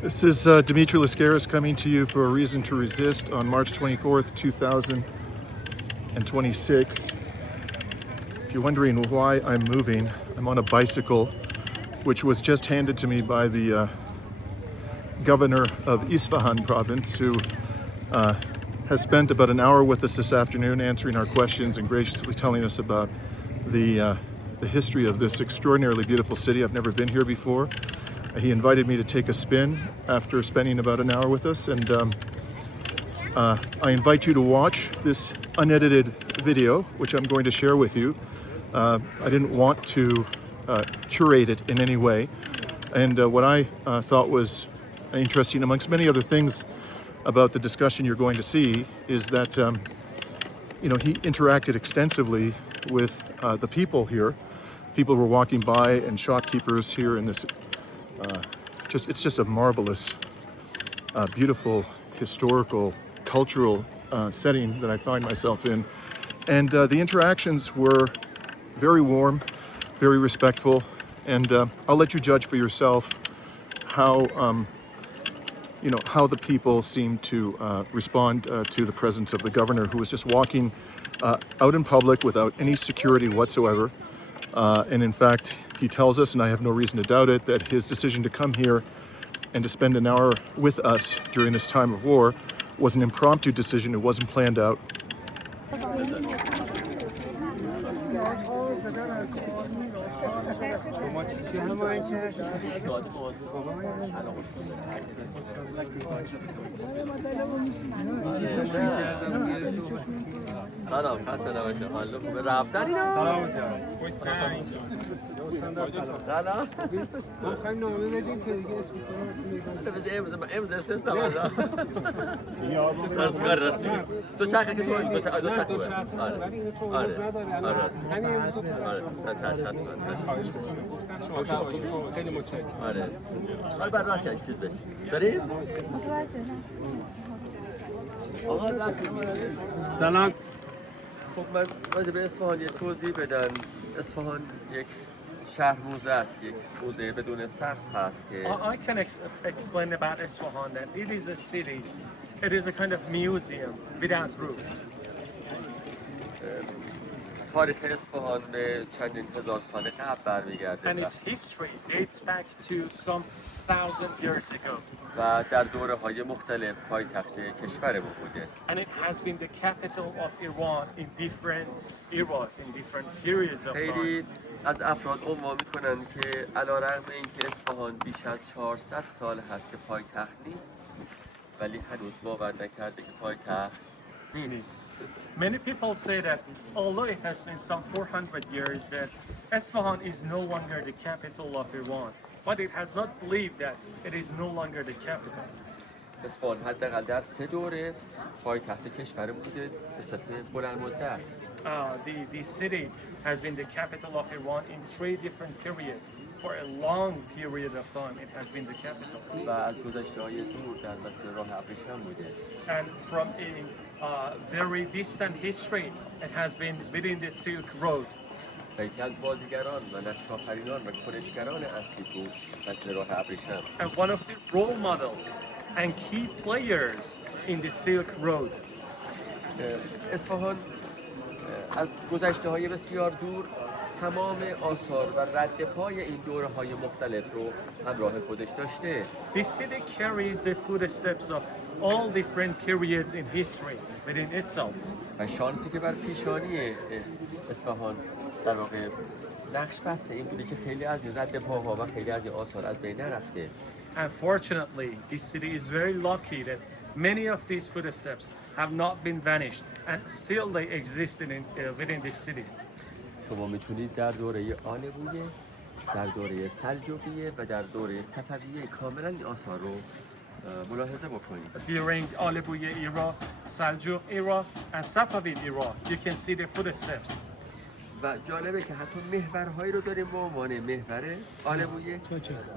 This is Dimitri Lascaris coming to you for A Reason to Resist on March 24th, 2026. If you're wondering why I'm moving, I'm on a bicycle, which was just handed to me by the Governor of Esfahan Province, who has spent about an hour with us this afternoon answering our questions and graciously telling us about the history of this extraordinarily beautiful city. I've never been here before. He invited me to take a spin after spending about an hour with us, and I invite you to watch this unedited video, which I'm going to share with you. I didn't want to curate it in any way, and what I thought was interesting, amongst many other things about the discussion you're going to see, is that he interacted extensively with the people here. People were walking by, and shopkeepers here in this. It's just a marvelous, beautiful, historical, cultural setting that I find myself in. And the interactions were very warm, very respectful, and I'll let you judge for yourself how the people seem to respond to the presence of the governor, who was just walking out in public without any security whatsoever. And in fact, he tells us, and I have no reason to doubt it, that his decision to come here and to spend an hour with us during this time of war was an impromptu decision. It wasn't planned out. سلام خسته نباشه حالا خوبه رفتن اینا سلام سلام بخوایم نامه بدیم که دیگه امضا استثنا بذار رسمی رسمی دو چرخه که تو دو چرخه آره همین امضا تو خیلی متشکرم آره حالا بعد راست چیز بشه داریم سلام خب من راجع به اصفهان یک توضیح بدن. اصفهان یک شهر موزه است، یک موزه بدون سقف هست که I can explain about Isfahan that it is a city, it is a kind of museum without roof. تاریخ اصفهان به چندین هزار سال قبل برمیگرده And its history dates back to some 1,000 years ago. و در دوره‌های مختلف پایتخت کشورمون بوده. And it has been the capital of Iran in different eras, in different periods of خیلی time. از افراد عنوان میکنن که علیرغم اینکه اصفهان بیش از 400 سال هست که پایتخت نیست، ولی هنوز باور نکرده که پایتخت نیست. Many people say that although it has been some 400 years that Esfahan is no longer the capital of Iran, but it has not believed that it is no longer the capital. اصفهان حداقل در 3 دوره پایتخت کشورمون بوده به صورت بلند مدت. The city has been the capital of Iran in 3 different periods. For a long period of time, it has been the capital. و از گذشته‌های دور در مسیر راه ابریشم بوده. And from a very distant history, it has been within the Silk Road. و یکی از بازیگران و نقش‌آفرینان و کنشگران اصلی بود مسیر راه ابریشم. And one of the role models and key players in the Silk Road. اصفهان از گذشته‌های بسیار دور تمام آثار و رد پای این دوره‌های مختلف رو همراه خودش داشته. This city carries the footsteps of all different periods in history within itself. و شانسی که بر پیشانی اصفهان در واقع نقش بسته این بوده که خیلی از این رد پاها و خیلی از این آثار از بین نرفته. And fortunately, this city is very lucky that many of these footsteps have not been vanished and still they exist within this city. شما میتونید در دوره آلبویه، در دوره سلجوقیه و در دوره صفویه کاملا این آثار رو ملاحظه بکنید. During Alibuye era, Seljuk era, and Safavid era, you can see the footsteps. و جالبه که حتی محورهایی رو داریم به عنوان محور آلبویه،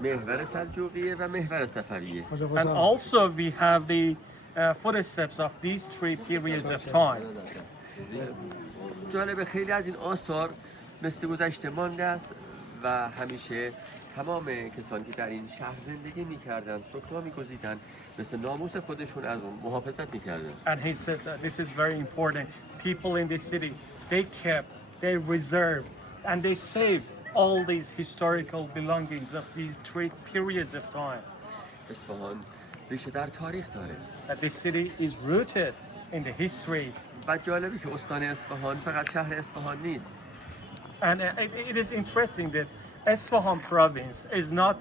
محور سلجوقیه و محور صفویه. And also we have the footsteps of these 3 periods of time. جالبه خیلی از این آثار مثل گذشته مانده است و همیشه تمام کسانی که در این شهر زندگی میکردن سکنا میگزیدن مثل ناموس خودشون از اون محافظت میکردن. And he says this is very important. People in this city, they kept, they reserved, and they saved all these historical belongings of these three periods of time. اصفهان ریشه در تاریخ داره. That this city is rooted in the history. و جالبی که استان اصفهان فقط شهر اصفهان نیست. And it is interesting that Esfahan province is not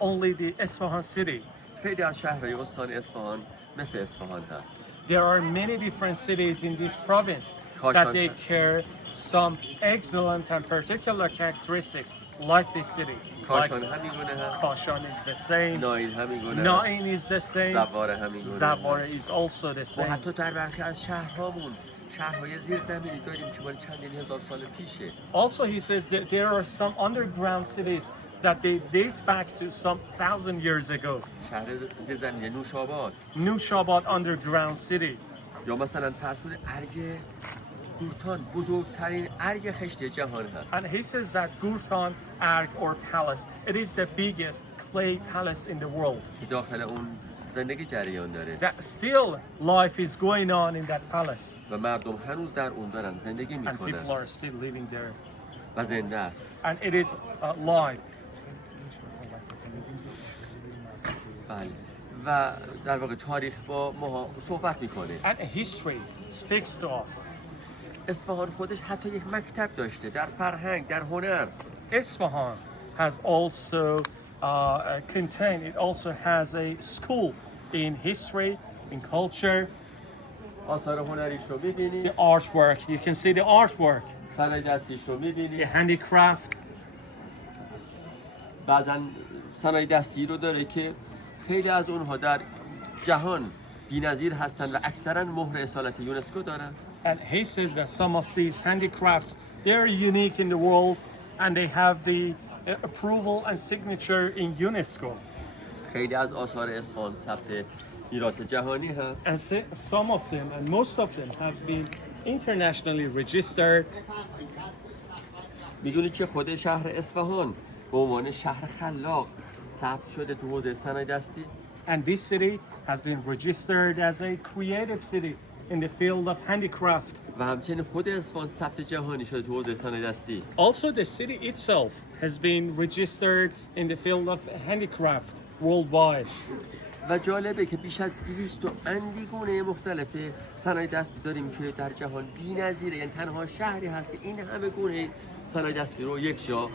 only the Esfahan city. خیلی از شهرهای استان اصفهان مثل اصفهان هست. There are many different cities in this province that they carry some excellent and particular characteristics like this city. کاشان همینگونه هست. Kashan is the same. ناین همینگونه هست. Nain is the same. زوار همینگونه Zawar is also the و same. حتی در برخی از شهرهامون شهرهای زیرزمینی داریم که مال چندین هزار سال پیشه. Also, he says that there are some underground cities that they date back to some 1,000 years ago. شهر زیرزمینی نوشاباد Nushabad underground city. یا مثلا فرض کنید ارگ گورتان بزرگترین ارگ خشتی جهان هست. And he says that Gurtan Ark or Palace, it is the biggest clay palace in the world. که داخل اون زندگی جریان داره That still life is going on in that palace. و مردم هنوز در اون دارن زندگی And people میکنن are still living there. و زنده است. And it is live. بله. و در واقع تاریخ با ما صحبت میکنه. And history speaks to us. اصفهان خودش حتی یک مکتب داشته در فرهنگ، در هنر. Isfahan has also contained, it also has a school in history, in culture, آثار هنریش رو the میبینید، artwork. You can see the artwork, صنایع دستیش رو the میبینید. handicraft. بعضا صنایع دستی رو داره که خیلی از اونها در جهان بی‌نظیر هستن و اکثرا مهر اصالت یونسکو دارن. And he says that some of these handicrafts, they're unique in the world and they have the approval and signature in UNESCO. خیلی از آثار اصفهان ثبت میراث جهانی هست. And some of them, and most of them, have been internationally registered. میدونید که خود شهر اصفهان به عنوان شهر خلاق ثبت شده تو حوزه صنایع دستی. And this city has been registered as a creative city in the field of handicraft. و همچنین خود اصفهان ثبت جهانی شده تو حوزه صنایع دستی. Also, the city itself has been registered in the field of handicraft worldwide. و جالبه که بیش از 200 اندیگونه مختلف صنایع دستی داریم که در جهان بی‌نظیره. یعنی تنها شهری هست که این همه گونه صنایع دستی رو یک جا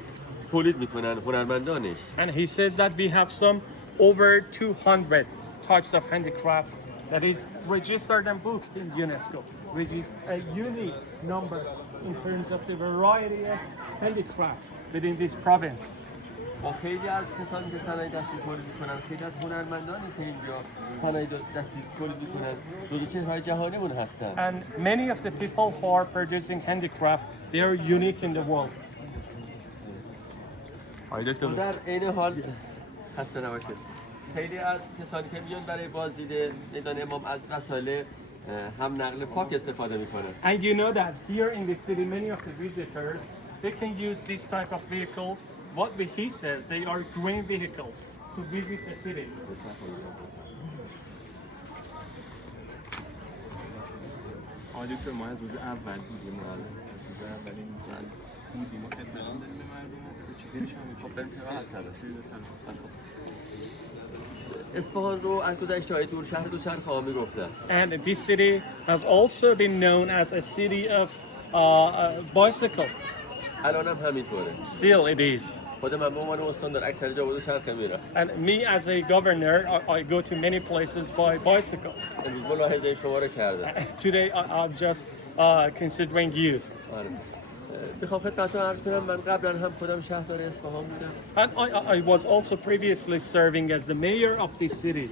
تولید میکنن هنرمندانش. And he says that we have some over 200 types of handicraft that is registered and booked in UNESCO, which is a unique number in terms of the variety of handicrafts within this province. با خیلی از کسانی که صنایع دستی تولید میکنن، خیلی از هنرمندانی که اینجا صنایع دستی تولید میکنن، جزو چهره‌های جهانیمون هستن. And many of the people who are producing handicraft, they are unique in the world. در عین حال خسته نباشید. خیلی از کسانی که میان برای بازدید میدان امام از وسایل هم نقل پاک استفاده میکنن. And you know that here in the city, many of the visitors, they can use this type of vehicles. What he says, they are green vehicles to visit the city. حالی که ما از روز اول دیدیم روز اولین بودیم و اطلاع دادیم به مردم چیزی نشون خب بریم اصفهان رو از گذشته‌های دور شهر دوچرخه ها میگفتن. And this city has also been known as a city of bicycle. الان هم همینطوره. Still it is. خود من به عنوان استاندار اکثر جا با دوچرخه میرم. And me as a governor, I go to many places by bicycle. امروز ملاحظه شما رو کردم. Today I'm just considering you. آره. میخوام خدمتتون عرض کنم من قبلا هم خودم شهردار اصفهان بودم. And I was also previously serving as the mayor of this city.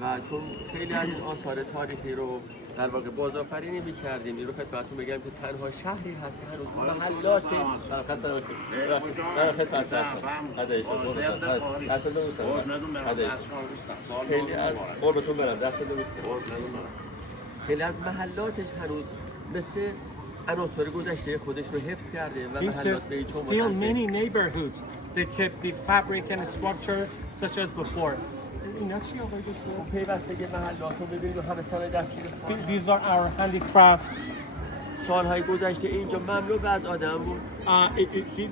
و چون خیلی از این آثار تاریخی رو در واقع بازآفرینی می‌کردیم، این رو خدمتتون بگم که تنها شهری هست که هنوز محلاتش خیلی از محلاتش هنوز مثل عناصر گذشته خودش رو حفظ کرده و He says محلات به چون still many neighborhoods they kept the fabric and structure such as before. اینا چی آقای دکتر؟ پیوستگی محلات رو ببینید و همه صنایع دستی These are our handicrafts. سالهای گذشته اینجا مملو از آدم بود.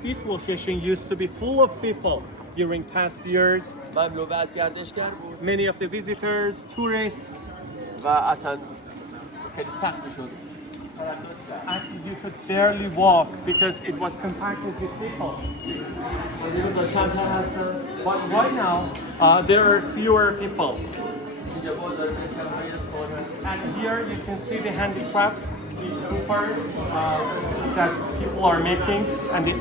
This location used to be full of people during past years. مملو از گردشگر بود Many of the visitors, tourists, و اصلا خیلی سخت میشد. and you could barely walk because it was compacted with people. کمتر هستن. But right now, there are fewer people. اینجا بازار مسکن اصفهان. And here you can see the handicrafts, the part that people are making, and the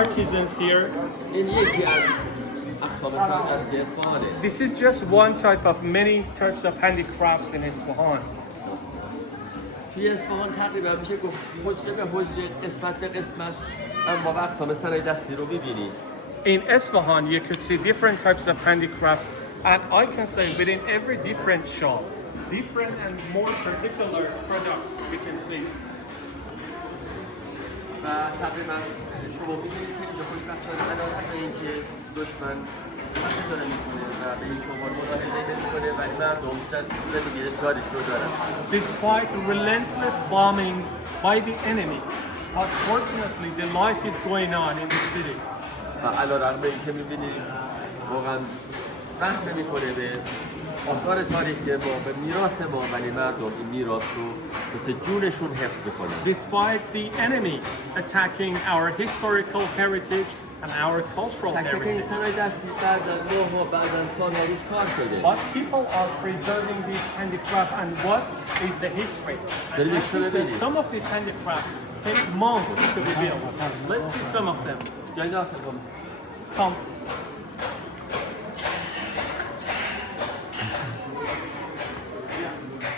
artisans here. این یکی از اقسام صنایع دستی اصفهانه. This is just one type of many types of handicrafts in Isfahan. توی اصفهان تقریبا میشه گفت حجره به حجره، قسمت به قسمت اما با اقسام صنایع دستی رو ببینید. In Isfahan, you could see different types of handicrafts, and I can say within every different shop, different and more particular products we can see. و تقریبا شما می‌بینید که اینجا خوشبختانه علاوه بر اینکه دشمن حمله داره می‌کنه و به هیچ عنوان ملاحظه‌ای نمی‌کنه ولی مردم زندگی جاریش رو دارن. Despite relentless bombing by the enemy, unfortunately the life is going on in the city. و علیرغم اینکه می‌بینید واقعا رحم نمی‌کنه به آثار تاریخی ما، به میراث ما، ولی مردم این میراث رو مثل جونشون حفظ می‌کنن. Despite the enemy attacking our historical heritage and our cultural تک تک این heritage. صنایع دستی بعضا ماه‌ها بعضا سال‌ها روش کار شده. But people are preserving these handicrafts, and what is the history? And actually, some of these handicrafts take months to be built. Let's see some of them. Come.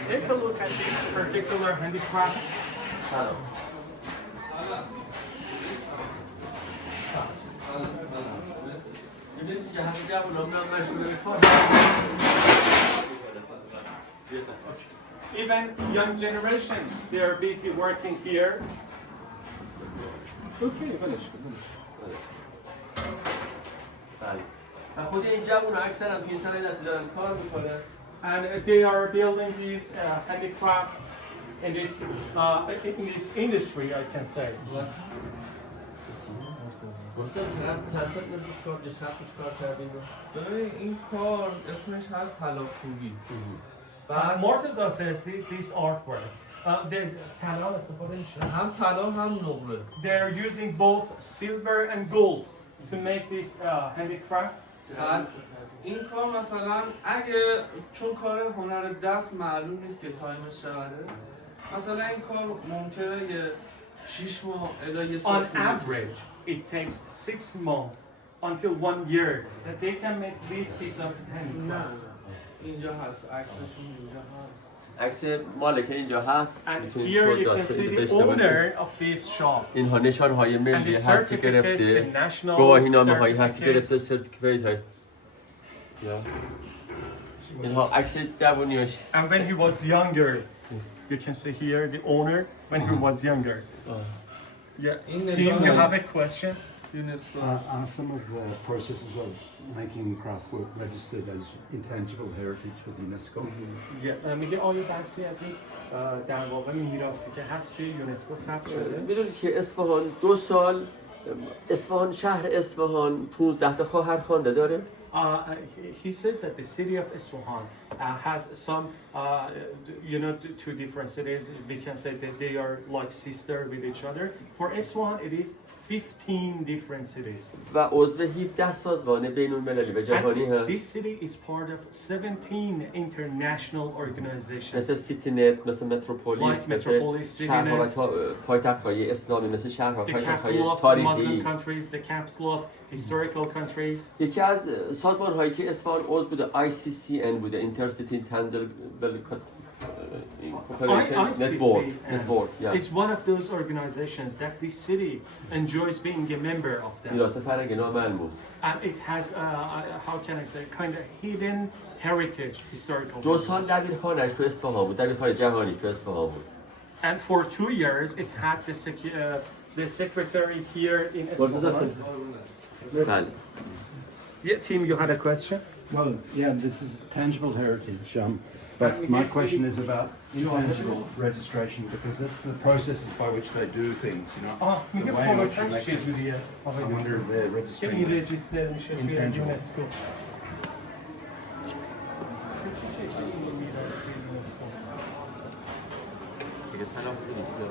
Take a look at these particular handicrafts. Even young generation, they are busy working here. Okay, finish. و خود این جوونا اکثرا توی این صنایع دستی دارن کار میکنن. And they are building these handicrafts in this industry, I can say. گفتم چند سال نمیش کار کردیم. ببین این کار اسمش هست طلاکوبی. Mortaza says this artwork. هم طلا هم نقره. They're using both silver and gold to make this handicraft. این کار مثلا اگه چون کار هنر دست معلوم نیست که تایمش چقدره، مثلا این کار ممکنه یه 6 ماه الی یه سال. On average, it takes 6 months until 1 year that they can make this piece of handicraft. اینجا هست، عکسشون اینجا هست. عکس مالک اینجا هست. And میتونید here you توضیحات can see the داشته باشید. owner of this shop. اینها نشانهای And ملی the هست که certificates, گرفته. the national گواهینامه هایی هست که گرفته. certificates. سرتیفیکیت های. اینها عکس جوونیش. And when he was younger, you can see here the owner when he was younger. Yeah. Tim, you have a question? UNESCO. Some of the processes of making craft work registered as intangible heritage with UNESCO. میگه آیا بحثی از این در واقع میراثی که هست توی یونسکو ثبت شده؟ میدونید که اصفهان 2 سال اصفهان شهر اصفهان 15 تا خواهرخوانده داره. He says that the city of Isfahan has some, two different cities. We can say that they are like sister with each other. For Isfahan, it is 15 different cities. و عضو 17 سازمان بین‌المللی و جهانی And هست. this city is part of 17 international organizations. مثل سیتی نت، مثل متروپولیس، Like مثل Metropolis, شهرها CityNet. و پایتخت‌های اسلامی، مثل شهرها The پایتخت‌های capital of Muslim تاریخی. countries, the capital of historical countries. یکی از سازمان‌هایی که اصفهان عضو بوده ICCN بوده Intercity Tangible Cooperation Network. It's one of those organizations that this city enjoys being a member of them. میراث فرهنگی ناملموس. And it has, how can I say, kind of hidden heritage, historical 2 heritage. سال دبیرخانه‌اش تو اصفهان بود، دبیرخانه جهانی تو اصفهان بود. And for 2 years, it had the secretary here in Isfahan. بله. Yeah, Tim, you had a question? Well, yeah, this is tangible heritage, but my question is about intangible registration because that's the processes by which they do things, you know. The میگه way in which you پروسش make it. چجوریه؟ I wonder if they're که این registering. رجیستر میشه توی Intangible. یونسکو. دیگه سلام کنید اینجا.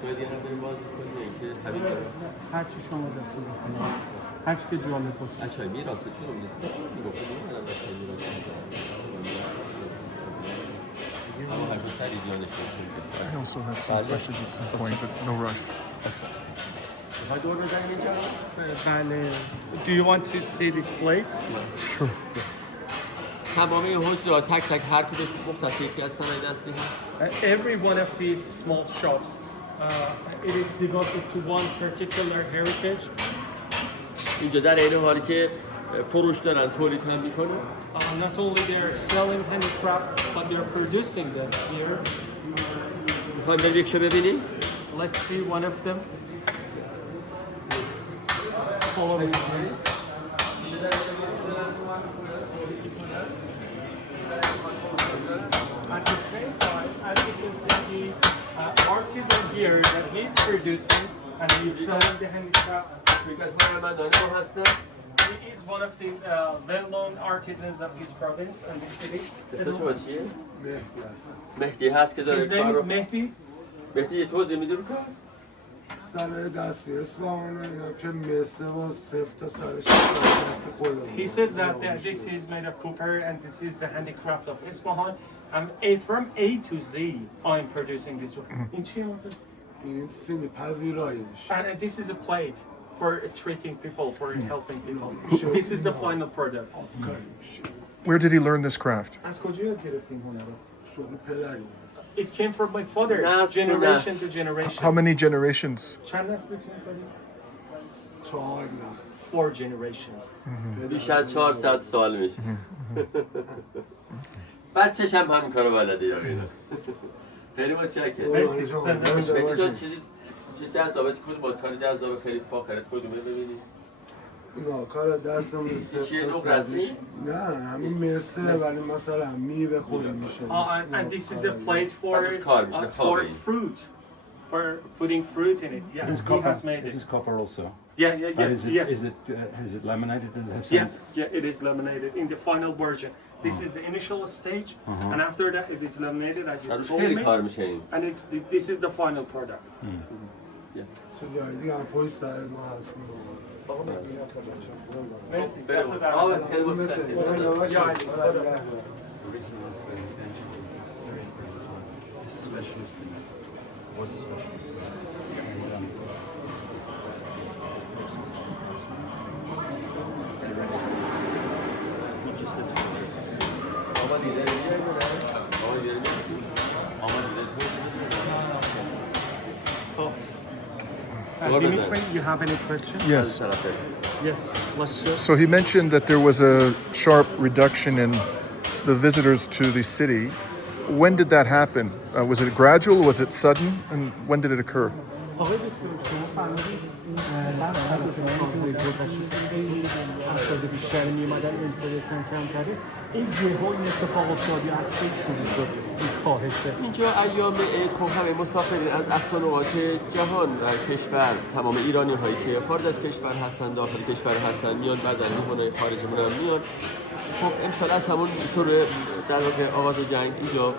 تو دیگه هم داریم باز می‌کنیم یا اینکه همین داره؟ هر چی شما دست بکنید. هر چی که جالب باشه. بچه‌ها میراث چون نیست. میگفتم نمی‌دونم بچه‌ها میراث اما هر دو سر ایرانش I also have some questions at some point, but no rush. می‌خوای دور بزنیم اینجا؟ بله. Do you want to see this place? Sure. تمام این حجرها تک تک هر کدوم مختص یکی از صنایع دستی هست. Every one of these small shops, it is devoted to one particular heritage. اینجا در این حالی که فروش دارن تولید هم میکنه. Not only they are selling handicraft, but they are producing them here. میخوایم بریم یکشو ببینیم؟ Let's see one of them. Follow me, please. At the same time, as you can see, the artisan here that he's producing and he's selling the handicraft. He is one of the well-known artisans of this province and this city. اسم شما چیه؟ مهدی هست که داره His name is Mehdi. مهدی یه توضیح میده رو کار؟ صنایع دستی اصفهان اینا که مثل و سفت تا سرش دست خودمون. He says that this is made of copper and this is the handicraft of Isfahan. From A to Z, I'm producing this one. In Chile. این سینی پذیراییش. And this is a plate for treating people, for helping people. This is the final product. Where did he learn this craft? از کجا یاد گرفتین هنر رو؟ شغل پدری. It came from my father, نسل to generation نسل. to generation. How many generations? چند نسلتون داریم؟ 4 نسل. 4 generations. بیش از 400 سال میشه. بچه‌ش هم همین کارو بلده یقینا. خیلی متشکرم. مرسی. مهدی جان چیزی جذابه کدوم کار جذابه خیلی فاخرت کدومه ببینیم؟ نه کار دستم سفت چیه تا نوع سرش. رسمی؟ نه همین مثل ولی مثلا میوه خود میشه. And this is a plate for That is carbon, it's for carbon. fruit, for putting fruit in it. Yeah, This is he copper. has made This it. is copper also. Yeah, But yeah. is it laminated? Does it have some? Yeah, it is laminated in the final version. This is the initial stage, and after that it is laminated as you روش told خیلی me, کار میشه این. and this is the final product. چه جایی دیگه هم پشت سر ما هست. Merci. بریم. آه، خیلی متشکرم. Yeah, I- The reason I was paying attention is this is specialist in it. Was a specialist. And, not just this one. آمد ایده بیاریم نه؟ آمد ایده بیاریم. آمد ایده Dimitri, you have any questions? Yes. Yes. Let's So he mentioned that there was a sharp reduction in the visitors to the city. When did that happen? Was it gradual? Was it sudden? And when did it occur? آقای دکتر شما فرمودید بعد از سالهای گذشته خیلی افراد بیشتری می‌آمدن امسال کمتره این یهو این اتفاق افتاد یا کی شروع شد این کاهشه اینجا ایام عید خب همه مسافرین از اقصا نقاط جهان و کشور تمام ایرانی هایی که خارج از کشور هستن داخل کشور هستن میان بعضا میهمانای خارجمون هم میان خب امسال از همون شروع در واقع آغاز جنگ اینجا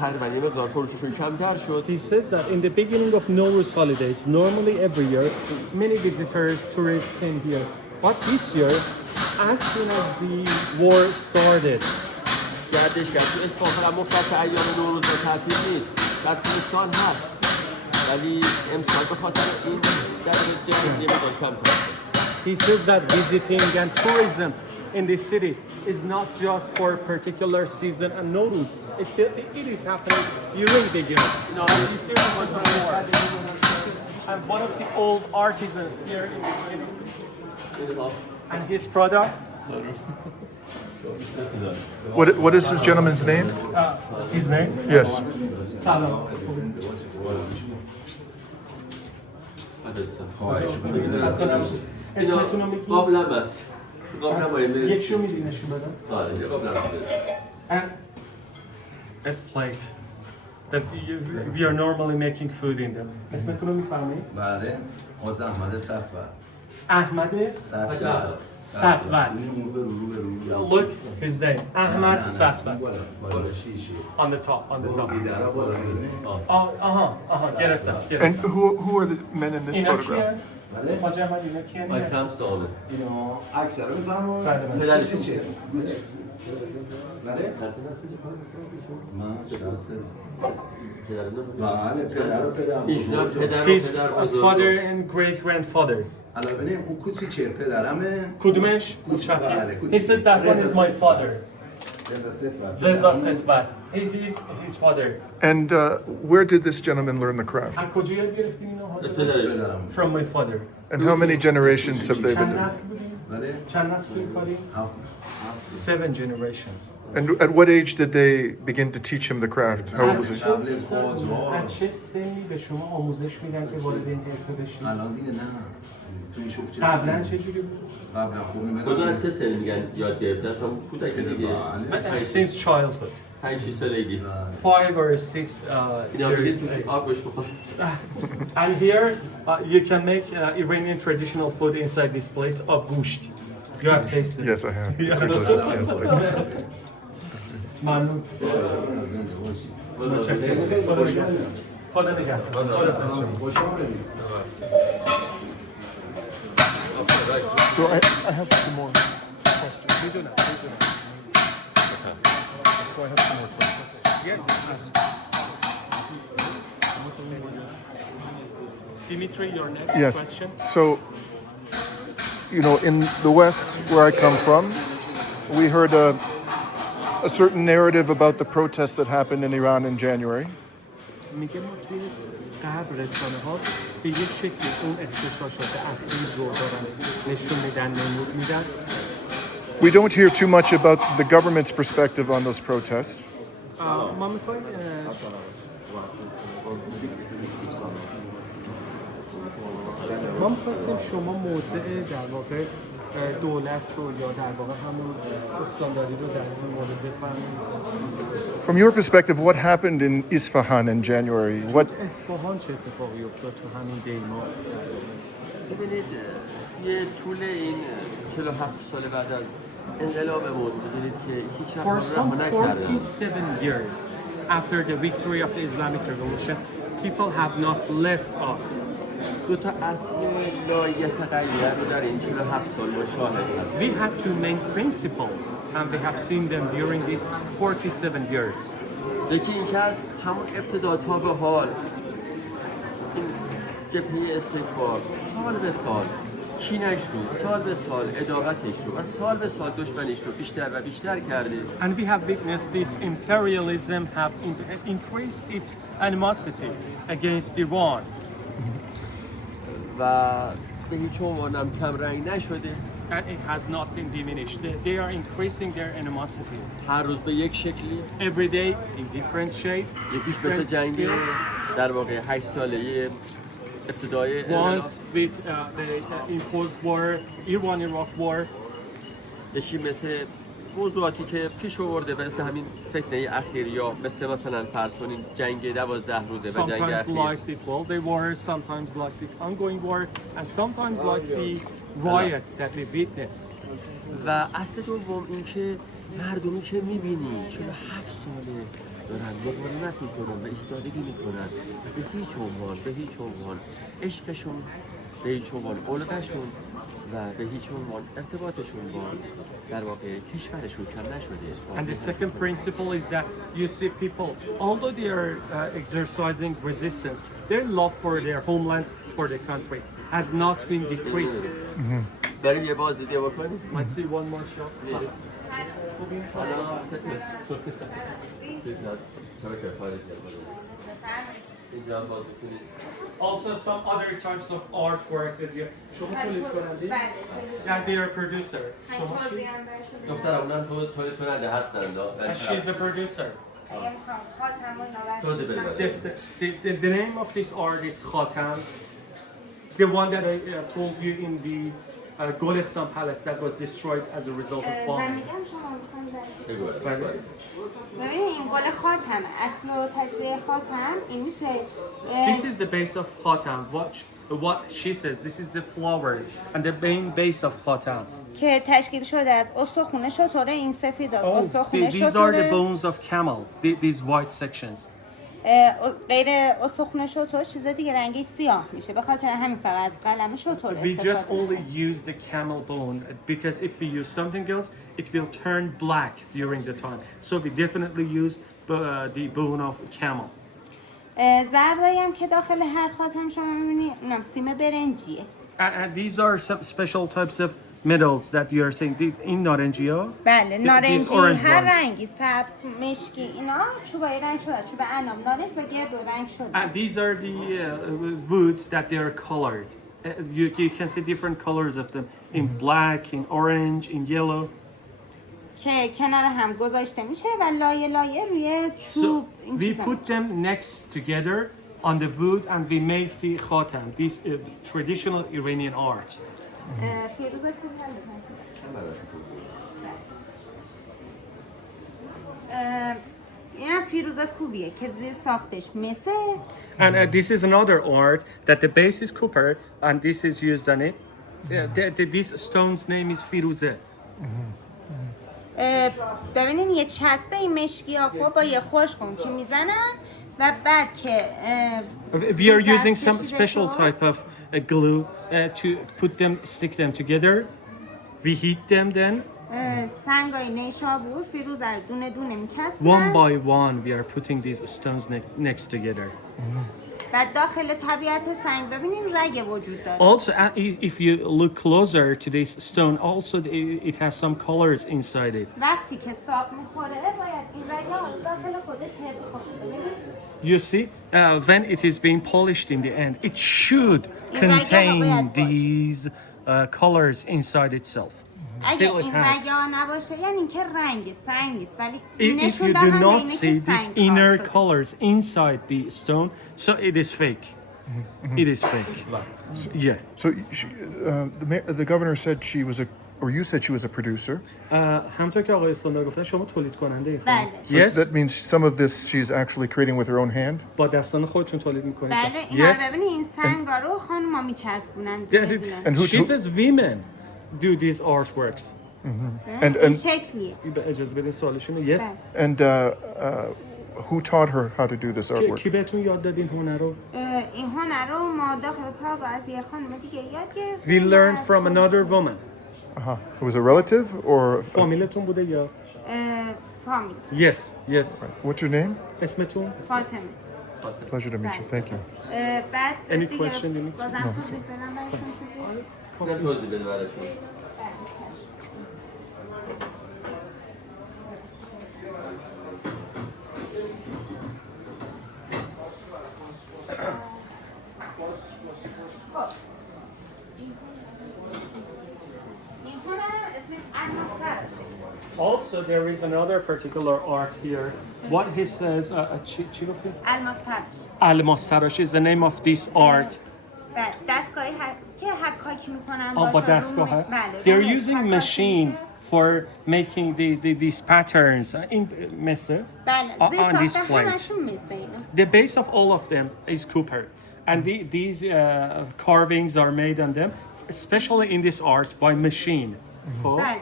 تقریبا یه مقدار فروششون کمتر شد. He says that in the beginning of Nowruz holidays, normally every year, many visitors, tourists came here. But this year, as soon as the war started, گردش کرد تو اصفهان فقط مختص ایام نوروز و تعطیل نیست در کوهستان هست ولی امسال به خاطر این در جنگ یه مقدار کمتر he says that visiting and tourism in this city is not just for a particular season and Nowruz. It is happening during the year. No, this year was more. I'm one of the old artisans here in the city. And his products, What is this gentleman's name? His name? Yes. Salam. اینا اسمتون رو میگید؟ قابلم است قابلم های یکشو میدی نشون بدم؟ آره یه قابلم And a plate that we are normally making food in them. اسمتون رو میفهمید؟ بله از احمد ستور احمد ستور. Look his name. Ahmad Satvar. On the top, on the top. گرفتم. And who are the men in this اینا photograph? کیه؟ حاج احمد اینا کیه؟ باید هم ساله اینا اکثر میفهمم بله. پدرشون چیه؟ بله؟ من بله پدر و پدر ایشون هم پدر و His پدر father بزرگ and great grandfather. الان ببینید اون کوچی چیه؟ پدرمه کدومش؟ He says that one is my father. Reza Setvar. He's his father. And where did this gentleman learn the craft? از کجا یاد گرفتین اینو حاج احمد؟ پدرشون From my father. And how many generations have they چند been? نسل بودیم؟ بله چند نسل توی کاری؟ 7 generations. And at what age did they begin to teach him the craft? How old was he? از چه سنی به شما آموزش میدن که وارد این حرفه بشید؟ الان دیگه نه تو این شغل چه قبلا چه جوری بود؟ قبلا خوب کدوم میمدن از چه سنی میگن یاد گرفته از همون کودک دیگه Since childhood. 5-6 سالگی 5 or 6 اینا میگه years. توش آب گوش بخور And here you can make Iranian traditional food inside these plates of gusht. You have tasted. Yes, I have. It's very delicious. Yes, like ممنون. متشکرم. خدا نگهدار. خدا So I have some more questions. So I have some more questions. Dimitri, your next Yes. question. So, you know, in the West, where I come from, we heard a certain narrative about the protests that happened in Iran in January. میگه ما توی غرب رسانه ها به یک شکل اون اختشاشات اخیر رو دارن نشون میدن نمود میدن. We don't hear too much about the government's perspective on those protests. ما میخوایم ما میخواستیم شما موضع در واقع دولت رو یا در واقع همون استانداری رو در این مورد بفرمایید. From your perspective, what happened in Isfahan in January? What اصفهان چه اتفاقی افتاد تو همین دیما؟ ببینید یه طول این 47 سال بعد از انقلابمون ببینید که هیچ For وقت some رها نکرده 47 years after the victory of the Islamic Revolution, people have not left us. دو تا اصل نایتغیر رو در این 47 سال مشاهده هست We had two main principles and we have seen them during these 47 years. یکی این که از همون ابتدا تا به حال این جبهه استکبار سال به سال کینش رو سال به سال عداوتش رو و سال به سال دشمنیش رو بیشتر و بیشتر کرده And we have witnessed this imperialism have increased its animosity against Iran. و به هیچ عنوان هم کم رنگ نشده And it has not been diminished. They are increasing their animosity. هر روز به یک شکلی Every day in different shape. یکیش مثل جنگ در واقع 8 ساله ابتدای انقلاب Once with the imposed war, Iran-Iraq war. یکی مثل موضوعاتی که پیش آورده مثل همین فتنه اخیر یا مثلا فرض کنین جنگ 12 روزه و جنگ Sometimes اخیر like the 12-day war, sometimes like the ongoing war, and sometimes like the riot that we witnessed. و اصل دوم این که مردمی که میبینی 47 ساله دارن مقاومت میکنن و ایستادگی میکنن به هیچ عنوان عشقشون به هیچ عنوان علقشون و به هیچ عنوان ارتباطشون با در واقع کشورشون کم نشده. And the second principle is that you see people, although they are exercising resistance, their love for their homeland, for their country, has not been decreased. بریم یه بازدیدی بکنیم. Let's see one more shot. خوبی؟ سلام اینجا هم باز میتونید Also some other types of artwork that you شما تولید کننده؟ And they are producer. شما چی؟ دخترم اونم تولید کننده هستن And she's a producer. توضیح بده The name of this art is Khatam. The one that I told you in the Golestan Palace that was destroyed as a result of bombing. بگو بله. ببینید این گل خاتم اصل و تجزیه خاتم این میشه This is the base of Khatam. What she says, this is the flower and the main base of Khatam. که تشکیل شده از استخوان شتر این سفید استخوان These are the شتر bones of camel, these white sections. غیر استخوان شتر چیز دیگه رنگی سیاه میشه به خاطر همین فقط از قلم شتر We just استفاده only میشه use the camel bone because if we use something else, it will turn black during the time. So we definitely use the bone of camel. زردایی هم که داخل هر خاتم شما میبینید اونم سیم برنجیه And these are some special types of metals that you are saying in نارنجیا. بله These نارنجی orange هر ones. رنگی سبز مشکی اینا چوبای رنگ شده چوب انام نارنج و گرد و رنگ شده And these are the woods that they are colored. You can see different colors of them in black, in orange, in yellow. که کنار هم گذاشته میشه و لایه لایه روی چوب So این we چیزا put them next together on the wood and we make the khatam, this traditional Iranian art. فیروزه کوبیه این هم فیروزه کوبیه که زیر ساختش مسه And this is another art that the base is copper and this is used on it. This stone's name is firuze. ببینین یه چسبه این مشکی ها با یه خشکون که میزنن و بعد که We are using some special type of glue to put them, stick them together. We heat them then. سنگای نیشابور فیروزه رو دونه دونه One میچسبن by one we are putting these stones next together. و داخل طبیعت سنگ ببینین رگ وجود داره Also, if you look closer to this stone, also it has some colors inside it. وقتی که ساب میخوره باید این رگ ها داخل خودش حفظ کنه You see, when it is being polished in the end, it should contain these colors inside itself. اگه Still it این has. رگ ها نباشه یعنی اینکه رنگ سنگ نیست ولی If اینشون you do دهنده not اینه see که these سنگ کار inner شده. colors inside the stone, so it is fake. It is fake. Yeah. So the governor said she was or you said she was a producer. همونطور که آقای استاندار گفتن شما تولید کننده این بله Yes. That means some of this she's actually creating with her own hand. با دستان خودتون تولید میکنید. بله اینا رو Yes. ببینید این سنگا رو خانوما میچسبونن And who She says women do these artworks. and این شکلیه اجازه بدین سوالشون. Yes. and who taught her how to do this artwork? کی بهتون یاد داد این هنر رو؟ این هنر رو ما داخل کارگاه از یه خانم دیگه یاد گرفتیم We learned from another woman. It was a relative or فامیلتون بوده یا؟ فامیل Yes. Yes. what's your name? اسمتون؟ فاطمه Pleasure to meet you. Thank you. بعد Any دیگه question, Dimitri? بازم توضیح بدم براتون چیزی؟ نه توضیح بده براشون بله، چشم. این هنر اسمش الماس Also, there is another particular art here. What he says, چی گفتی؟ الماس الماس تراش is the name of this art. بله دستگاهی هست که حکاکی میکنن با دستگاه They're using machine for making these patterns in مثل بله زیر on this ساخته plate. همشون مثل اینه The base of all of them is copper. And these carvings are made on them, especially in this art, by machine. خب؟ بله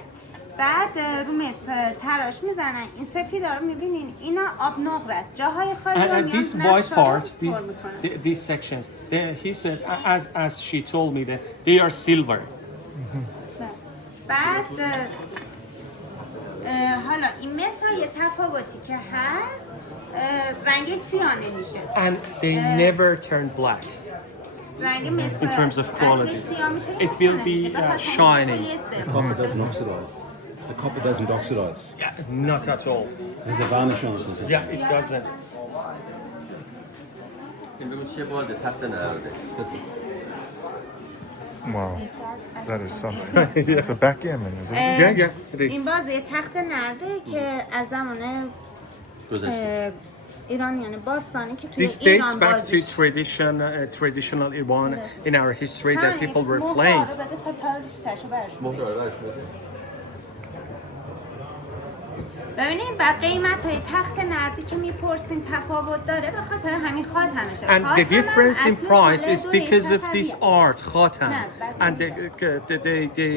بعد رو مثل تراش میزنن این سفیدا رو میبینین اینا آب نقره است جاهای خالی رو And these میان white parts, these sections, he says, as she told me, that they are silver. بعد حالا این مثل یه تفاوتی که هست رنگ سیانه میشه And they never turn black. رنگ مثل In terms of quality. اصلی سیاه میشه It will be shining. The copper doesn't oxidize. The copper doesn't oxidize. Not at all. There's a varnish on it, is it? Yeah, it doesn't. این بگو چیه بازه تخت نرده Wow, that is something. It's a backgammon, is it? Yeah, it این is. باز یه تخت نرده که از زمان گذشته ایرانیان باستانی که توی This dates ایران back to بازیش traditional Iran in our history that people were playing. مهره بده تا تاریخچه‌شو برشون بگی. مهره برش بده ببینید بعد قیمت های تخت نردی که میپرسین تفاوت داره به خاطر همین خاتمشه. And the خاتم هم difference in اصلش price مال is دوره because of this صفویه. art, khatam, No, and the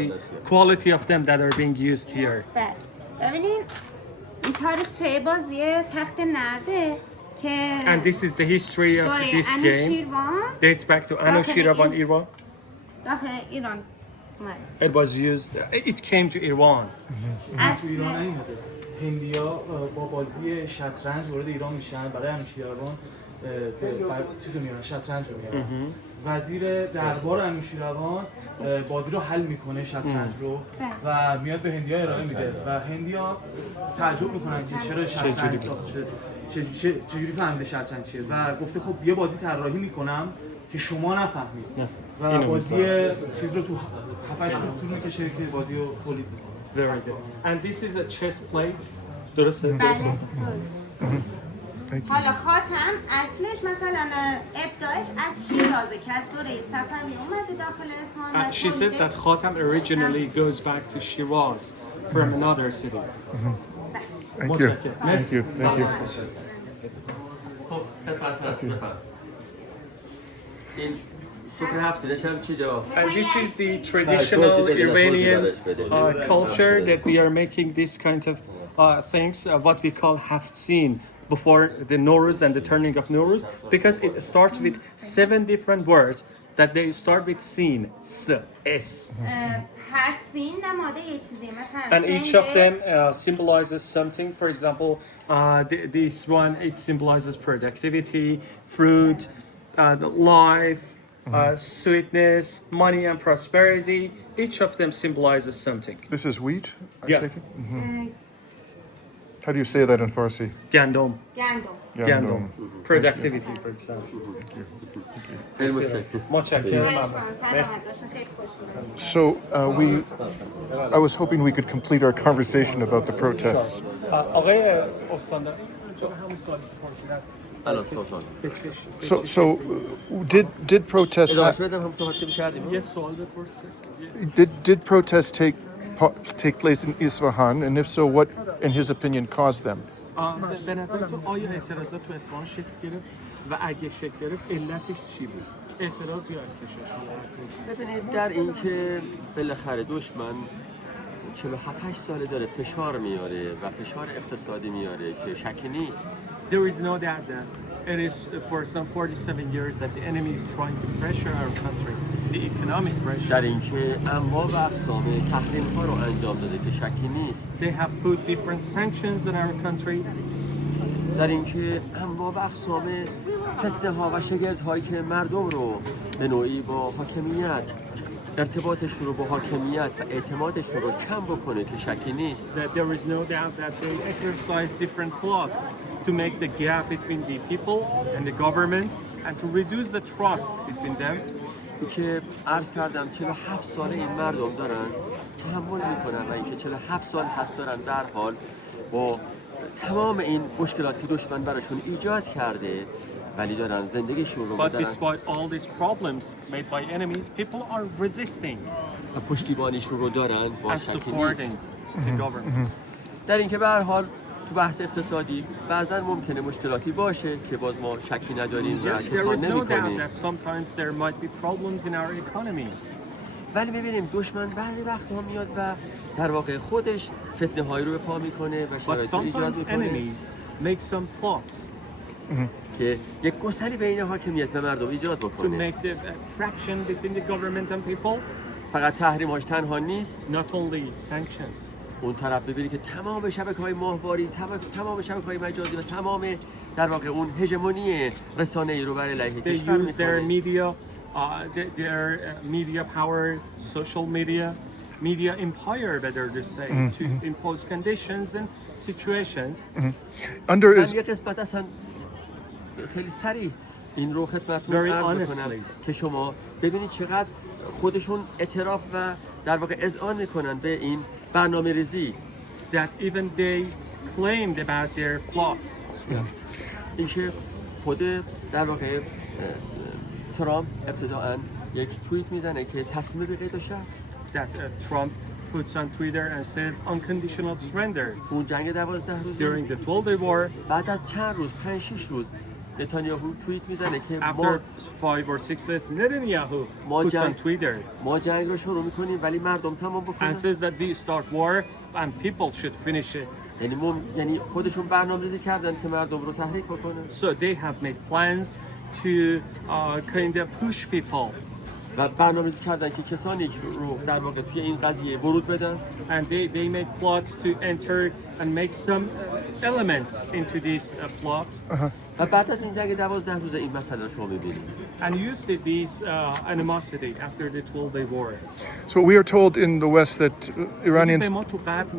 quality of them that are being used here. بله. ببینید این تاریخچه بازی تخت نرده که And this is the history of دوره this game. انوشیروان Dates back to Anushiravan, Iran. داخل ایران اومد. It was used. It came to Iran. اصل ایران نیومده. هندیا با بازی شطرنج وارد ایران میشن برای انوشیروان چیزو میارن شطرنج رو میارن وزیر دربار انوشیروان بازی رو حل میکنه شطرنج رو و میاد به هندیا ارائه میده و هندیا تعجب میکنن که چرا شطرنج ساخته شده چجوری فهمیده شطرنج چیه و گفته خب یه بازی طراحی میکنم که شما نفهمید و بازی چیز رو تو 7-8 روز طول میکشه که بازی رو تولید میکنه. Very good. And this is a chess plate. درسته؟ بله. حالا خاتم اصلش مثلا ابداعش از شیرازه که از دوره صفوی اومده داخل اصفهان. She says that khatam originally goes back to Shiraz from another city. Thank you. Thank you. Thank you. خب خدمت هست بفرم این سفره هفت سینش هم چی دار؟ And this is the traditional Iranian culture that we are making this kind of things, what we call haftzin, before the Nowruz and the turning of Nowruz, because it starts with 7 different words that they start with sin, s. هر سین نماده یه چیزی مثلا And each of them symbolizes something. For example, this one, it symbolizes productivity, fruit, life, sweetness, money and prosperity. Each of them symbolizes something. This is wheat, I Yeah. take it? How do you say that in Farsi? Gandom. گندم Gandom. Productivity, for example. خیلی متشکرم متشکرم. سلامت باشین خیلی خوش So اومدید. I was hoping we could complete our conversation about the protests. آقای استاندار همون سوالی که پرسیدن. الان سلطان Did protests ادامهش بدم هم صحبت که کردیم یه سوال بپرسید. did protests take place in Isfahan, and if so, what, in his opinion, caused them? به نظر تو آیا اعتراضات تو اصفهان شکل گرفت و اگه شکل گرفت علتش چی بود؟ اعتراض یا ارتشاش؟ ببینید در این که بالاخره دشمن 47 ساله داره فشار میاره و فشار اقتصادی میاره که شکی نیست There is no doubt that it is for some 47 years that the enemy is trying to pressure our country, the economic pressure. در این که انواع و اقسام تحریم ها رو انجام داده که شکی نیست They have put different sanctions on our country. در این که انواع و اقسام فتنه ها و شگرد هایی که مردم رو به نوعی با حاکمیت ارتباطشون رو با حاکمیت و اعتمادشون رو کم بکنه که شکی نیست That there is no doubt that they exercise different plots to make the gap between the people and the government and to reduce the trust between them. که عرض کردم 47 ساله این مردم دارن تحمل میکنن و اینکه 47 سال هست دارن در حال با تمام این مشکلات که دشمن براشون ایجاد کرده ولی دارن زندگیشون رو But دارن despite all these problems made by enemies, people are resisting و پشتیبانیشون رو دارن با and شکی supporting نیست the government. در اینکه به هر حال تو بحث اقتصادی بعضا ممکنه مشکلاتی باشه که باز ما شکی نداریم و There کتمان is no doubt نمی‌کنیم that sometimes there might be problems in our economy. ولی می‌بینیم دشمن بعضی وقت‌ها میاد و در واقع خودش فتنه‌هایی رو به پا می‌کنه و But شرایطی ایجاد sometimes می‌کنه enemies make some plots که یک گسلی بین حاکمیت و مردم ایجاد to بکنه make the fraction between the government and people, فقط تحریم‌هاش تنها نیست not only sanctions. اون طرف ببینی که تمام شبکه‌های ماهواری تمام شبکه‌های مجازی و تمام در واقع اون هژمونی رسانه‌ای رو بر علیه They کشور use their می‌کنه media, their media power, social media, media empire, better to say, to impose conditions and situations. Under من is یه قسمت اصلا خیلی سریع این رو خدمتتون Very عرض میکنم honestly. که شما ببینید چقدر خودشون اعتراف و در واقع اذعان میکنن به این برنامه ریزی That even they claimed about their plots. اینکه خود در واقع ترامپ ابتداعاً یک توییت میزنه که تصمیم به قید و شرط That Trump puts on Twitter and says unconditional surrender. تو اون جنگ 12 روزه During the 12-day war, بعد از چند روز 5-6 روز نتانیاهو توییت میزنه که after 5 or 6 days, Netanyahu puts on Twitter ما جنگ رو شروع میکنیم ولی مردم تمام and بکنن says that we start war and people should finish it. یعنی خودشون برنامه‌ریزی کردن که مردم رو تحریک بکنن So they have made plans to kind of push people, و برنامه‌ریزی کردن که کسانی رو در واقع توی این قضیه ورود بدن and they made plots to enter and make some elements into these plots. و بعد از این جنگ 12 روزه این مسئله رو شما می‌بینید And you see these animosity after the 12-day war. so we are told in the West that Iranians به ما تو غرب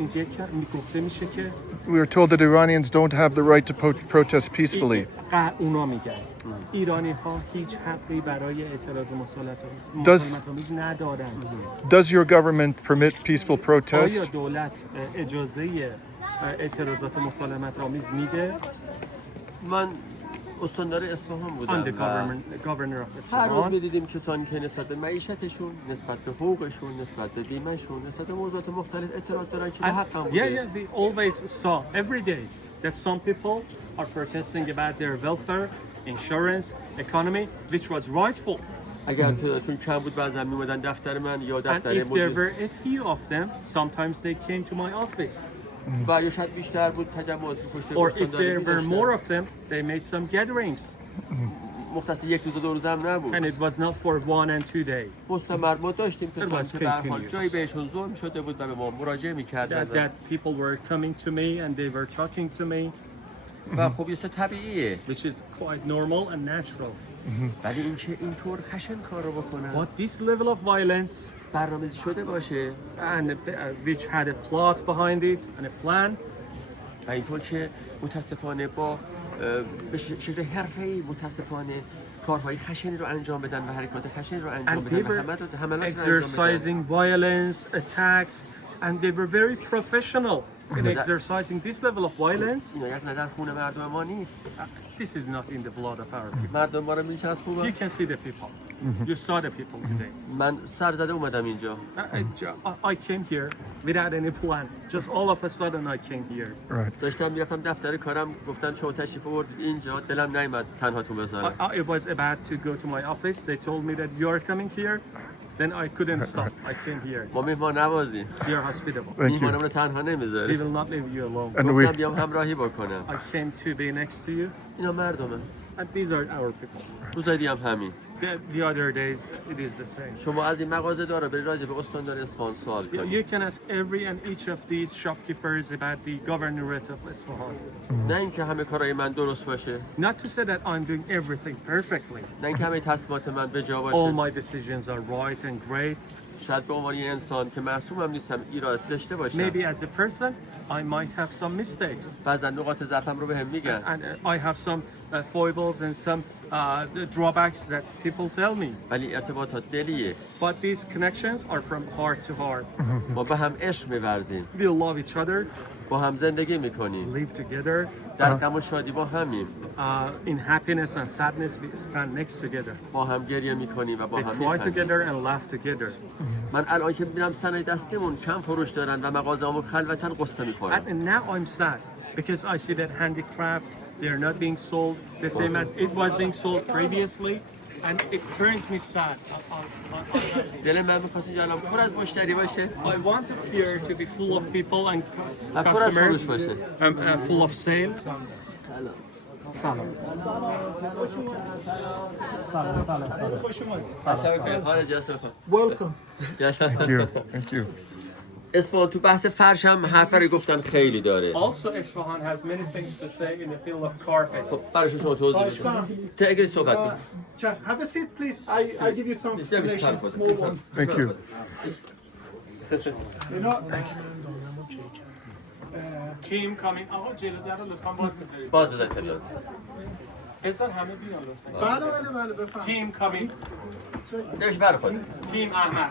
میگفته میشه که we are told that Iranians don't have the right to protest peacefully. اونا میگن ایرانی ها هیچ حقی برای اعتراض Does- مسالمت‌آمیز ندارند. Does your government permit peaceful آیا protest? دولت اجازه اعتراضات مسالمت آمیز میده؟ من استاندار اصفهان I'm the بودم و governor of هر روز Esfahan. می‌دیدیم کسانی که نسبت به معیشتشون، نسبت به حقوقشون، نسبت به بیمهشون، نسبت به موضوعات مختلف اعتراض دارن که به حق هم Yeah, بوده. yeah, we always saw every day that some people are protesting about their welfare, insurance, economy, which was rightful. اگر تعدادشون کم بود بعضا میومدن دفتر من یا And دفتر if there مدیر were a few of them, sometimes they came to my office. و یا شاید بیشتر بود تجمعات رو پشت Or if استانداری there were می‌داشتن. more of them, they made some gatherings. مختص یک روز و دو روز هم نبود. And it was not for 1 and 2 days. مستمر ما داشتیم It کسانی was که به هر حال continuous. جایی بهشون ظلم شده بود و به ما مراجعه می‌کردن That people were coming to me and they were talking to me, و خب یه چیز طبیعیه which is quite normal and natural. ولی اینکه اینطور خشن کار رو بکنن But this level of violence, برنامه‌ریزی شده باشه and which had a plot behind it and a plan, و اینطور که متاسفانه با به شکل حرفه‌ای متاسفانه کارهای خشنی رو انجام بدن و حرکات خشنی رو انجام and they بدن و were حملات رو انجام بدن exercising violence, attacks, and they were very professional in exercising this level of violence. اینا یک نه در خون مردم ما نیست This is not in the blood of our people. مردم ما رو می‌بینید You خوبه can see the people. You saw the people today. من سر زده اومدم اینجا I came here without any plan. Just all of a sudden I came here. Right. داشتم میرفتم دفتر کارم گفتن شما تشریف آوردید اینجا دلم نیومد تنهاتون بذارم I was about to go to my office. They told me that you are coming here. Then I couldn't stop. I came here. ما مهمان نوازیم We are hospitable. Thank you. میهمانمون رو تنها We نمیذاریم will not leave you alone. And گفتم we بیام همراهی بکنم I came to be next to you, اینا مردمه and these are our people. روزای دیگه هم همین The other days, it is the same. شما از این مغازه دارا برید راجع به استاندار اصفهان سوال کنید You can ask every and each of these shopkeepers about the governorate of Esfahan. نه اینکه همه کارهای من درست باشه Not to say that I'm doing everything perfectly. نه اینکه همه تصمیمات من به جا All باشه my decisions are right and great. شاید به عنوان یه انسان که معصومم نیستم ایراد داشته باشم Maybe as a person, I might have some mistakes. بعضا نقاط ضعفم رو بهم میگن And I have some foibles and some drawbacks that people tell me. ولی ارتباطات دلیه But these connections are from heart to heart. ما به هم عشق می‌ورزیم We love each other, با هم زندگی میکنیم live together. در غم و شادی با همیم In happiness and sadness, we stand next together. با هم گریه میکنیم و با We هم cry میخندیم together and laugh together. من الان که میبینم صنایع دستمون کم فروش دارن و مغازه‌مون خلوتاً قصه میخورن And now I'm sad because I see that handicrafts, they are not being sold the same as it was being sold previously. And it turns me sad. دل من میخواست اینجا الان پر از مشتری باشه I wanted here to be full of people and و پر از فروش customers, باشه full of sale. Salam. Welcome. thank you. Thank you. اصفهان تو بحث فرش هم حرفی گفتن خیلی داره Also, Isfahan has many things to say in the field of carpet. خب براشون شما توضیح بدید تگری صحبت کنید Have a seat, please. I give you some Yeah, we explanations, can. small ones. Thank you. You know, Team coming. آقا جلو در رو لطفاً باز بذارید. باز بذار پریود. بذار همه بیان لطفاً. بله بفهم. Team coming. بهش بر خود. Team احمد.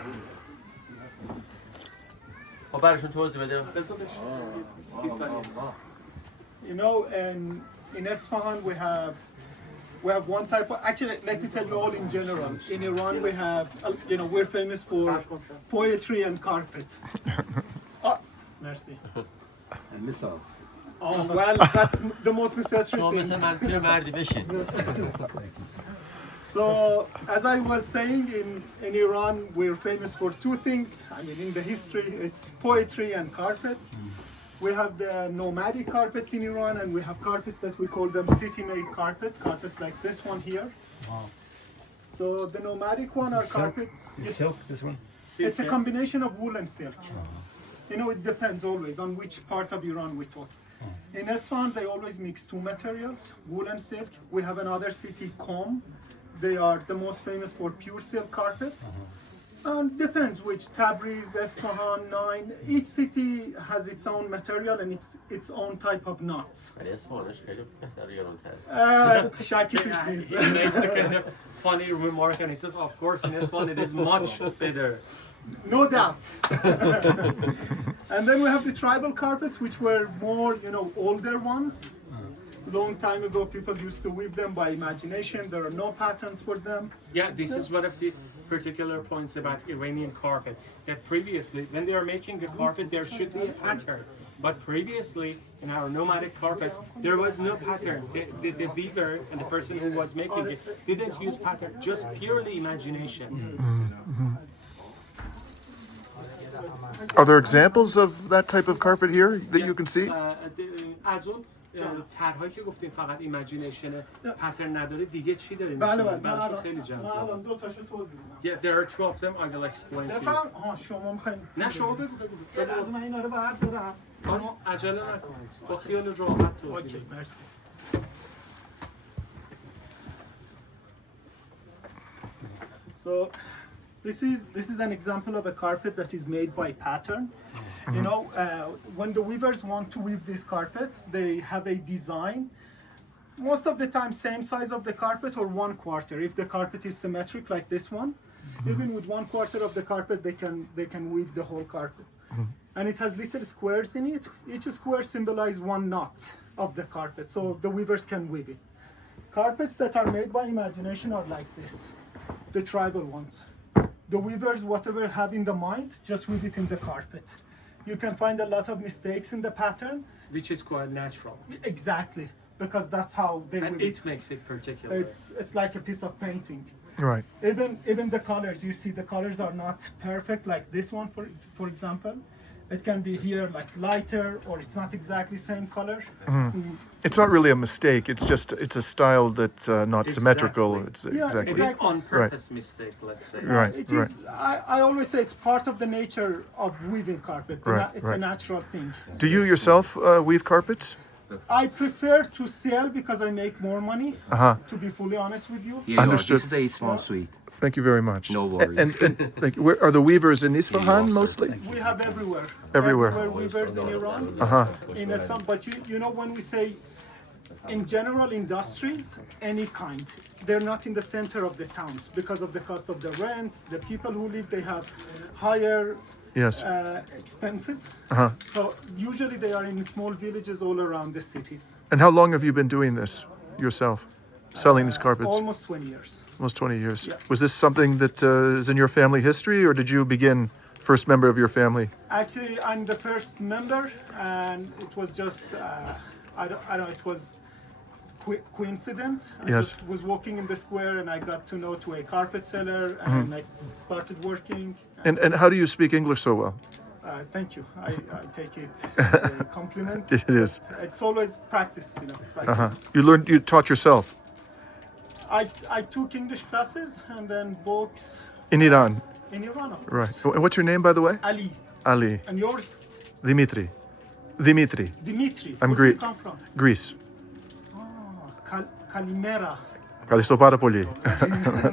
خب براشون توضیح بده. بذار بش. 30 ثانیه. You know, in Esfahan we have one type of, actually let me tell you all in general. In Iran we have, you know, we're famous for poetry and carpet. Oh, merci. And missiles. Oh, well, that's the most necessary شما thing. مثل من پیرمردی بشین. So, as I was saying, in Iran, we're famous for two things. I mean, in the history, it's poetry and carpet. We have the nomadic carpets in Iran, and we have carpets that we call them city-made carpets, carpets like this one here. Wow. So the nomadic one are carpet. Is silk, this one? It's a combination of wool and silk. You know, it depends always on which part of Iran we talk. In Esfahan, they always mix two materials, wool and silk. We have another city, Qom. They are the most famous for pure silk carpet. And depends which, Tabriz, Esfahan, Nain. Each city has its own material and its own type of knots. ولی اسمانش خیلی بهتر ایران شکی توش نیست. He makes a kind of funny remark and he says, of course, in this one it is much better. No doubt. And then we have the tribal carpets, which were more, you know, older ones. Long time ago, people used to weave them by imagination. There are no patterns for them. Yeah, this is one of the particular points about Iranian carpet. That previously, when they are making a carpet, there should be a pattern. But previously, in our nomadic carpets, there was no pattern. The weaver and the person who was making it didn't use pattern, just purely imagination. Are there examples of that type of carpet here that you can see? از اون طرحایی که گفتیم فقط ایمیجینیشن پترن نداره دیگه چی داریم؟ بله براشون خیلی من جذاب. الان دو تاشو توضیح میدم. Yeah, there are two of them. I will explain to you. بفهم. شما میخواین؟ نه شما بگو. از من اینا رو بردارم. اما عجله نکنید. با خیال راحت توضیح اوکی، بدید. مرسی. So this is an example of a carpet that is made by pattern. You know, when the weavers want to weave this carpet, they have a design. Most of the time, same size of the carpet or 1/4. If the carpet is symmetric like this one, even with 1/4 of the carpet, they can weave the whole carpet. And it has little squares in it. Each square symbolizes one knot of the carpet, so the weavers can weave it. Carpets that are made by imagination are like this, the tribal ones. The weavers, whatever have in the mind, just weave it in the carpet. You can find a lot of mistakes in the pattern. Which is quite natural. Exactly, because that's how they And weave it makes it particular. It's like a piece of painting. Right. Even the colors, you see the colors are not perfect, like this one, for example. It can be here like lighter, or it's not exactly same color. It's not really a mistake. It's a style that's not symmetrical. It's Yeah, exactly. It is Exactly. on purpose mistake, let's say. Right. It is. I always say it's part of the nature of weaving carpet. It's a natural thing. Do you yourself weave carpets? I prefer to sell because I make more money. To be fully honest with you. Understood. This is a small suite. Thank you very much. No worries. And like, where are the weavers in Isfahan mostly? We have everywhere. Everywhere. Weavers in Iran. In Assam, but you know when we say in general industries, any kind, they're not in the center of the towns because of the cost of the rents. The people who live, they have higher Yes. expenses. So usually they are in small villages all around the cities. And how long have you been doing this yourself? Selling these carpets? Almost 20 years. Almost 20 years. Yeah. Was this something that is in your family history, or did you begin first member of your family? Actually, I'm the first member, and it was just I don't know. It was coincidence. I Yes. just was walking in the square, and I got to know to a carpet seller, and I started working. And how do you speak English so well? Thank you. I take it as a compliment. It is. It's always practice, you know. Practice. You taught yourself I took English classes and then books in Iran. in Iran, of course. Right. And what's your name, by the way? Ali. Ali. And yours? Dimitri. Dimitri. I'm Where do Greek. you come from? Greece. Kalimera. Kalistopatopoli.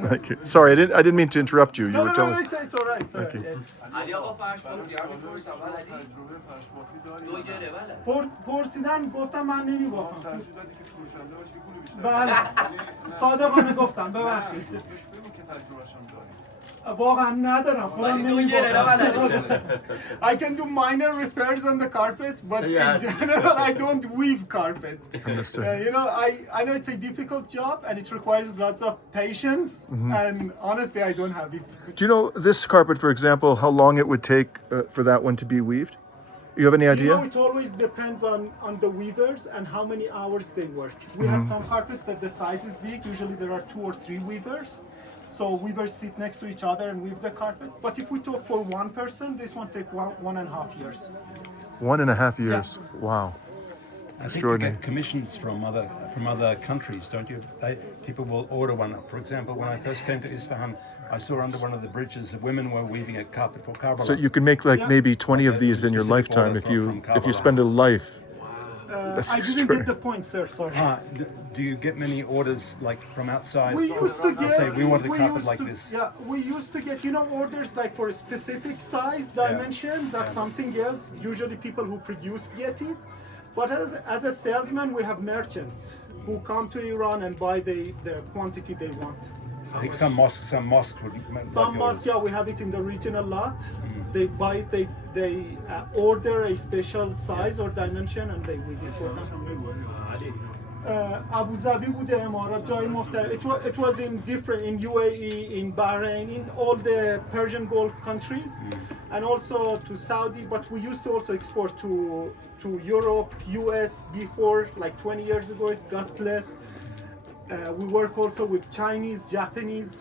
Thank you. Sorry, I didn't mean to interrupt you. You No, were no, telling no, us. it's all right. It's all Thank right. you. It's, علی آقا فرش بافی هم می‌پرسم بلدی؟ تجربه فرش بافی داری؟ 2 گره بله. پرسیدن گفتم من نمی‌بافم. ترجیح دادی که فروشنده باشی که پول بیشتر بله. صادقانه گفتم ببخشید. بگو که تجربه‌اش هم داری. واقعا ندارم. خودم ولی 2 گره بلدی. I can do minor repairs on the carpet, but Yes. in general, I don't weave carpet. Understood. You know, I know it's a difficult job and it requires lots of patience, and honestly, I don't have it. Do you know this carpet, for example, how long it would take for that one to be weaved? You have any You idea? know, it always depends on the weavers and how many hours they work. We have some carpets that the size is big. Usually there are 2 or 3 weavers. So weavers sit next to each other and weave the carpet. But if we talk for one person, this one take 1.5 years. 1.5 years. Wow. I think you Extraordinary. get commissions from other countries, don't you? People will order one. For example, when I first came to Isfahan, I saw under one of the bridges that women were weaving a carpet for Karbala. So you can make like maybe 20 of these in your Specific lifetime order if you from spend a life. That's I didn't extraordinary. get the point, sir. Sorry. Do you get many orders like from outside? We used to get. Say we want a carpet used like to, this. Yeah, we used to get orders like for a specific size, dimension. That's something else. Usually, people who produce get it. But as a salesman, we have merchants who come to Iran and buy the quantity they want. I think some mosques would. Some mosques, yeah, we have it in the region a lot. They buy it, they order a special size or dimension and they weave it for them. Abu Dhabi بوده امارات جای مختلف. It was in different in UAE, in Bahrain, in all the Persian Gulf countries, and also to Saudi. But we used to also export to Europe, US before, like 20 years ago. It got less. We work also with Chinese, Japanese,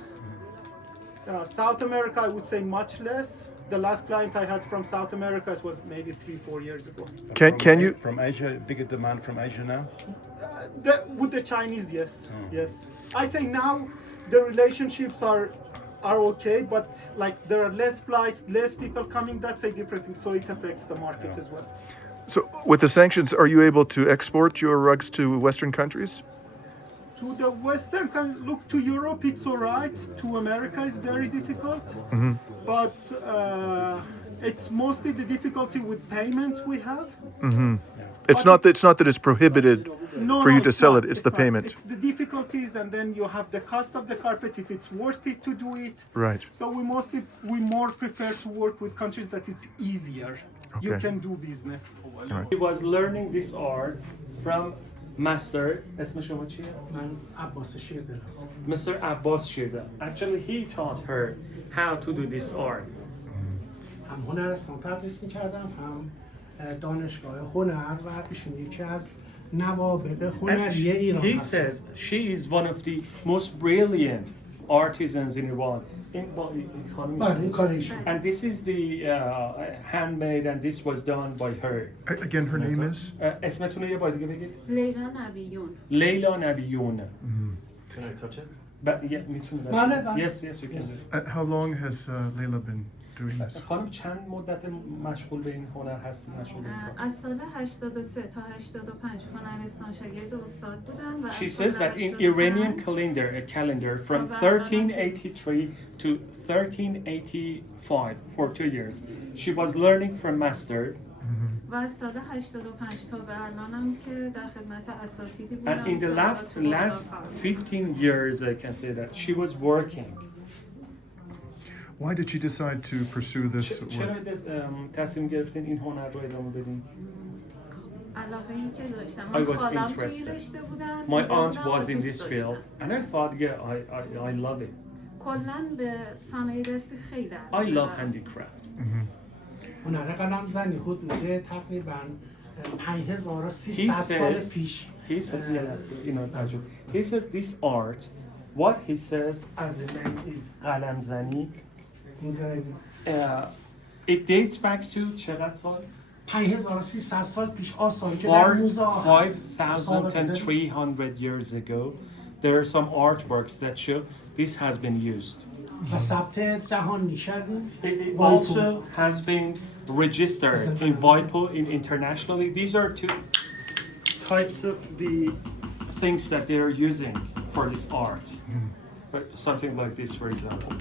South America. I would say much less. The last client I had from South America, it was maybe 3-4 years ago. Can you? From Asia, bigger demand from Asia now? With the Chinese, yes, yes. I say now the relationships are okay, but like there are less flights, less people coming. That's a different thing. So it affects the market as well. So with the sanctions, are you able to export your rugs to Western countries? To the Western, look to Europe, it's all right. To America, it's very difficult. But it's mostly the difficulty with payments we have. It's not that it's prohibited for you to it's sell not, it. It's the not. payment. It's the difficulties, and then you have the cost of the carpet if it's worth it to do it. Right. So we more prefer to work with countries that it's easier. You Okay. can do business. He was learning this art from master. اسم شما چیه؟ من عباس شیردل هستم. Mr. Abbas Shirda. Actually, he taught her how to do this art. هم هنرستان تدریس میکردم هم دانشگاه هنر و ایشون یکی از نوابغ هنری ایران He هستن. says she is one of the most brilliant artisans in Iran. بله این کار ایشون. And this is the handmade and this was done by her. Again, her name is? اسمتون رو یه بار دیگه بگید. لیلا نبیون. لیلا نبیون. Can I touch it? But yeah, میتونید. بله بله. Yes, yes, you can. Yes. How long has Leila been doing this? خانم چند مدت مشغول به این هنر هستی؟ مشغول به این کار؟ از سال 83 تا 85 هنرستان شاگرد استاد بودم و She says that in Iranian calendar from 1383 to 1385 for 2 years she was learning from master. و از سال 85 تا به الانم که در خدمت اساتیدی بودم. And in the last 15 years I can say that she was working. Why did she decide to pursue this چرا work? تصمیم گرفتین این هنر رو ادامه بدین؟ علاقه این که داشتم. I من was خالم توی interested. رشته بودن. My aunt دیدم و was in دوست this field داشتم. and I thought yeah I love it. کلاً به صنایع دستی خیلی I علاقه love دارم. handicraft. هنر قلم زنی حدود تقریبا 5300 He سال says پیش he said yeah you know ترجمه. He says this art what he says as a name is قلم زنی. It dates back to چقدر سال؟ 5300 سال پیش آثاری که در موزه ها هست. 5,300 years ago there are some artworks that show this has been used. و ثبت جهانی شدیم. It also has been registered in WIPO internationally. These are two types of the things that they are using for this art. Something like this, for example.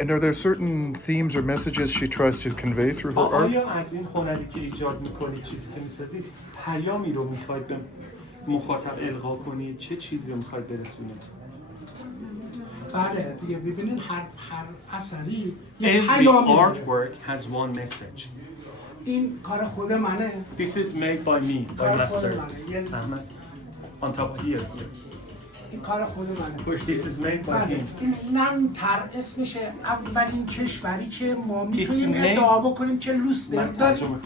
And are there certain themes or messages she tries to convey through her art? آیا از این هنری که ایجاد میکنید چیزی که میسازید پیامی رو میخواید به مخاطب القا کنید؟ چه چیزی رو میخواید برسونید؟ بله دیگه ببینین هر اثری Every artwork has one message. این کار خود منه. This is made by me, by Master Ahmed. On top here. این کار خود منه. This is made by him. این لنتر اسمشه اولین کشوری که ما میتونیم ادعا بکنیم که لوستر داریم.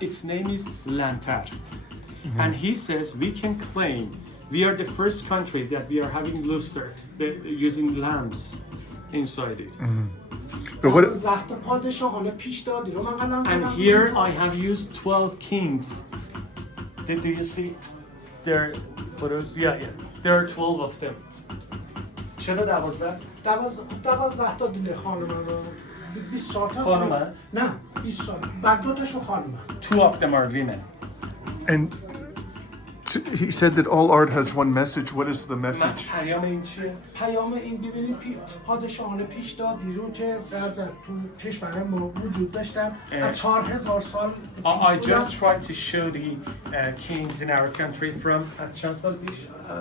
Its name is Lantar. And he says we can claim we are the first country that we are having lustre using lamps inside it. But what, and here I have used 12 kings. Do you see their photos? Yeah. There are 12 of them. چرا 12 تا دیگه خانم 24 تا خانم؟ نه 24 بعد دو تاشو خانم. 2 of them are women. And he said that all art has one message. What is the message? پیام این چیه؟ پیام این ببینید پادشاهان پیش داد دیرو که در تو کشور ما وجود داشتن از 4000 سال I just tried to show the kings in our country from چند سال پیش؟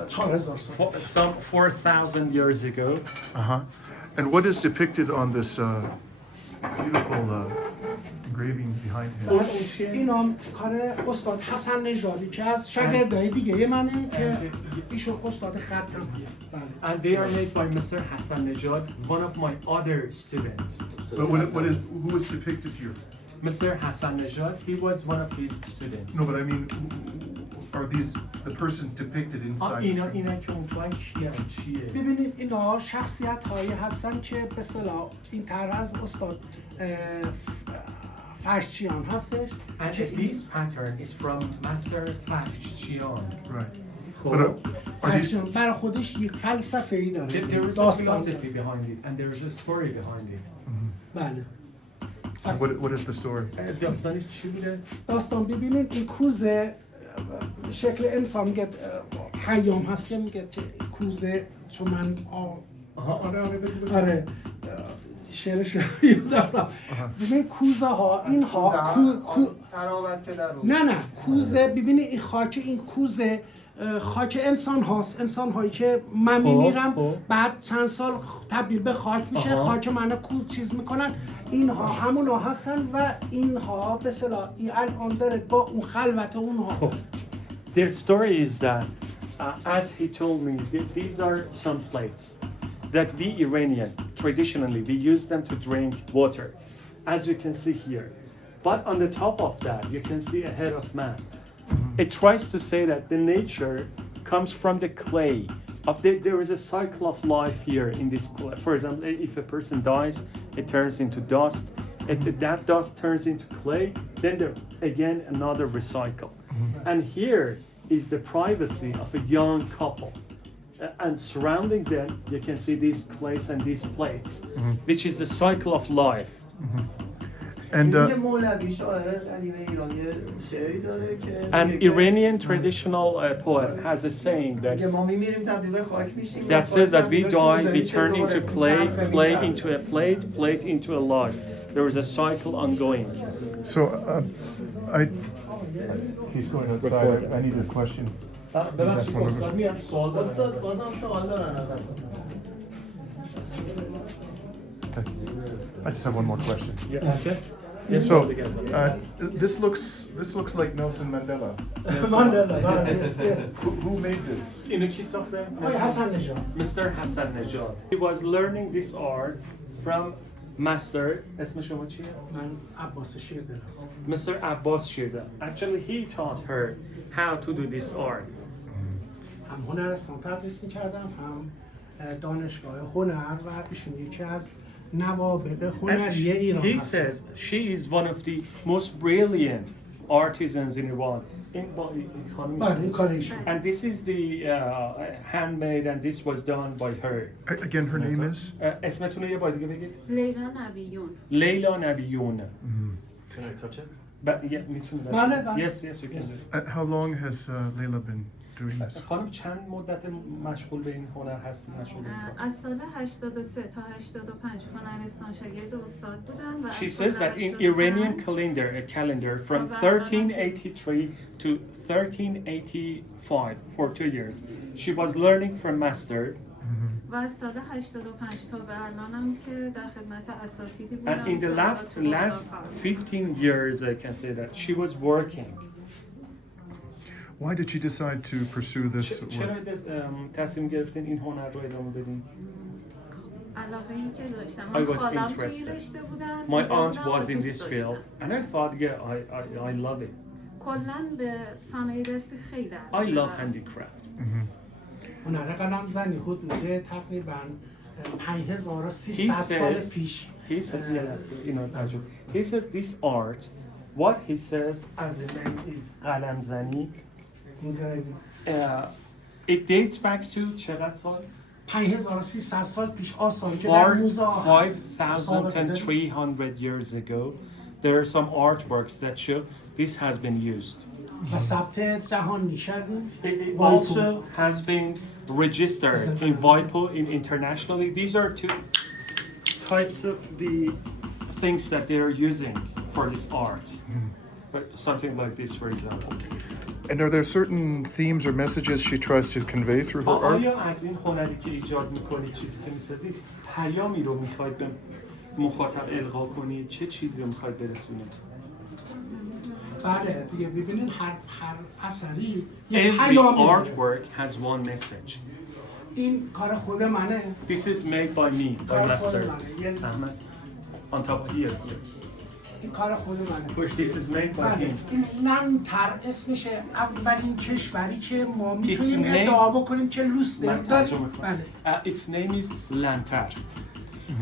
4000 سال. Some 4,000 years ago. And what is depicted on this beautiful engraving behind him? اینم کار استاد حسن نژادی که از شاگردای دیگه منه که ایشون استاد خط هم هست. And they are made by Mr. Hassanejad, one of my other students. But who is depicted here? Mr. Hassanejad, he was one of his students. No, but I mean, are these the persons depicted inside? اینا که اون توان چیه؟ ببینید اینا شخصیت هایی هستن که به اصطلاح این طرح از استاد فرشچیان هستش. And this pattern is from Master Farshchian. Right. فرشچیان برای خودش یک فلسفه ای داره. There is a philosophy behind it and there is a story behind it. بله. What is the story? داستانش چی بوده؟ داستان ببینید این کوزه شکل انسان میگه پیام هست که میگه که کوزه چون من آره شعرش یادم ببین کوزه ها اینها نه کوزه ببینید این خاک این کوزه خاک انسان هاست انسان هایی که من میمیرم بعد چند سال تبدیل به خاک میشه خاک منو چیز میکنن اینها همونا هستن و اینها به اصطلاح این الان داره با اون خلوت اونها. Their story is that as he told me these are some plates that we Iranian traditionally we use them to drink water as you can see here, but on the top of that you can see a head of man. It tries to say that the nature comes from the clay of there is a cycle of life here in this clay. For example, if a person dies it turns into dust, that dust turns into clay, then there again another recycle. And here is the privacy of a young couple. And surrounding them, you can see these clays and these plates, which is the cycle of life. And an Iranian traditional poet has a saying that says that we die, we turn into clay, clay into a plate, plate into a life. There is a cycle ongoing. So, he's going outside. I need a question. I just have one more question. So, this looks like Nelson Mandela. Yes. Who made this? Mr. Hassanejad. He was learning this art from Master اسم شما چیه؟ من عباس شیردل هستم. Mr. Abbas Shirda. Actually he taught her how to do this art. هم هنرستان تدریس می‌کردم هم دانشگاه هنر و ایشون یکی از نوابغ هنری ایران He هستن. says she is one of the most brilliant artisans in Iran. بله کار ایشون. And this is the handmade and this was done by her. Again, her name is? اسمتون یه بار دیگه بگید. لیلا نبیون. لیلا نبیون. Can I touch it? But yeah, me too. بله. Yes, you can. How long has Leila been doing this? خانم چند مدت مشغول به این هنر هستید؟ مشغول به این کار؟ از سال 83 تا 85 هنرستان شاگرد استاد بودم و She از says سال that in 85 Iranian calendar from 1383 to 1385 for 2 years she was learning from master. و از سال 85 تا به الانم که در خدمت اساتیدی بودم And in the last 15 years, I can say that she was working. Why did she decide to pursue this چرا work? تصمیم گرفتین این هنر رو ادامه بدین؟ علاقه این که داشتم I من was خالم توی interested. رشته بودن My دیده aunt بودم و was in دوست this داشتم. field, and I thought, yeah, I love it. کلاً به صنایع دستی خیلی I علاقه love دارم. handicraft. هنر قلم زنی حدود تقریبا 5300 He سال says, پیش he said, he says this art, what he says as a name is qalamzani. It dates back to چقدر سال؟ 5300 سال پیش آثاری که در موزه ها هست. 5,300 years ago, there are some artworks that show this has been used. و ثبت جهانی شدیم. It also has been registered in WIPO internationally. These are two types of the things that they are using for this art. But something like this, for example. And are there certain themes or messages she tries to convey through her art? آیا از این هنری که ایجاد میکنید، چیزی که میسازید، پیامی رو میخواید به مخاطب القا کنید؟ چه چیزی رو میخواید برسونید؟ بله دیگه ببینین هر اثری یه Every پیامی داره. artwork has one message. این کار خود منه. This is made by me, by کار خود master منه. Ahmed. On top here. این کار خود منه. This is made by بله him. این نمتر اسمشه اولین کشوری که ما میتونیم name- ادعا بکنیم که لوستر من داریم. ترجمه کنم. بله. Its name is Lantar.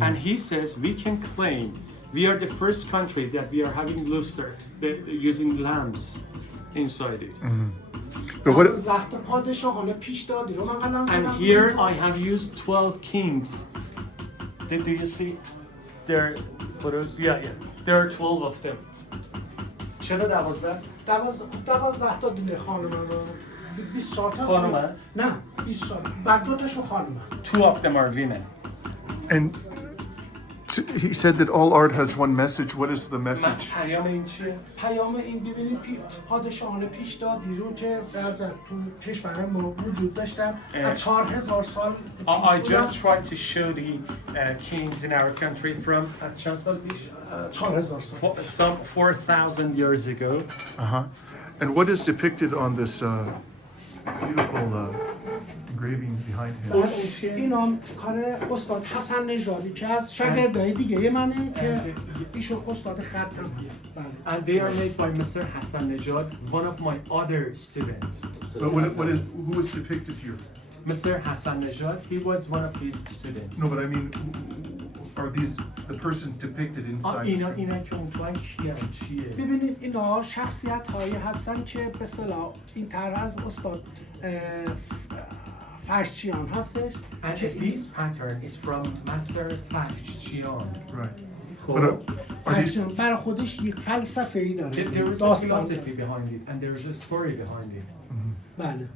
And he says we can claim we are the first country that we are having lustre using lamps inside it. But what? زخت پادشاهان پیش دادی رو من قلم And زدم. here I have used 12 kings. Do you see their photos? Yeah. There are 12 of them. چرا 12؟ 12 تا دیگه خانم رو 24 تا خانومه؟ نه 24 بعد دو تاشو خانومه. 2 of them are women. And he said that all art has one message. What is the message? پیام این چیه؟ پیام این ببینید پادشاهان پیش دادی رو که در تو کشور ما وجود داشتن از 4000 سال I پیش just tried to show the kings in our country from چند سال پیش؟ 4000 سال. Some 4,000 years ago. And what is depicted on this beautiful engraving behind him? اینا کار استاد حسن نژادی که از شاگردای دیگه منه که ایشون استاد خط هم هست. بله. And they are made by Mr. Hassanejad, one of my other students. But who is depicted here? Mr. Hassanejad, he was one of his students. No, but I mean, are these the persons depicted inside? اینا که اونجا چیه؟ ببینید اینا شخصیت هایی هستن که به اصطلاح این طرح از استاد فرشچیان هستش. And this pattern is from Master Farshchian. Right. خب. فرشچیان برای خودش یک فلسفه ای داره. There is a داستان. philosophy behind it and there is a story behind it. بله.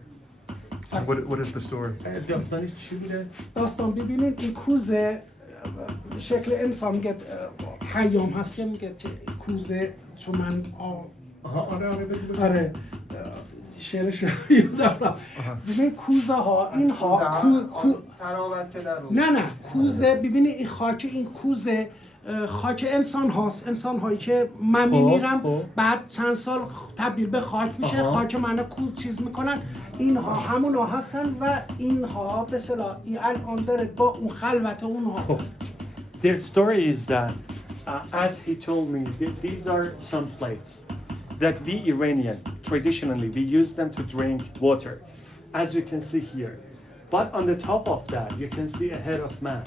And what is the story? داستانش چی بوده؟ داستان ببینید این کوزه شکل انسان میگه پیام هست که میگه که کوزه چون من آره شعرش یادم ببین کوزه ها اینها نه کوزه ببینید این خاک این کوزه خاک انسان هاست انسان هایی که من میمیرم بعد چند سال تبدیل به خاک میشه خاک منو چیز میکنن اینها همون ها هستن و اینها به اصطلاح این الان داره با اون خلوت اونها. The story is that as he told me these are some plates that we Iranian traditionally we use them to drink water as you can see here but on the top of that you can see a head of man.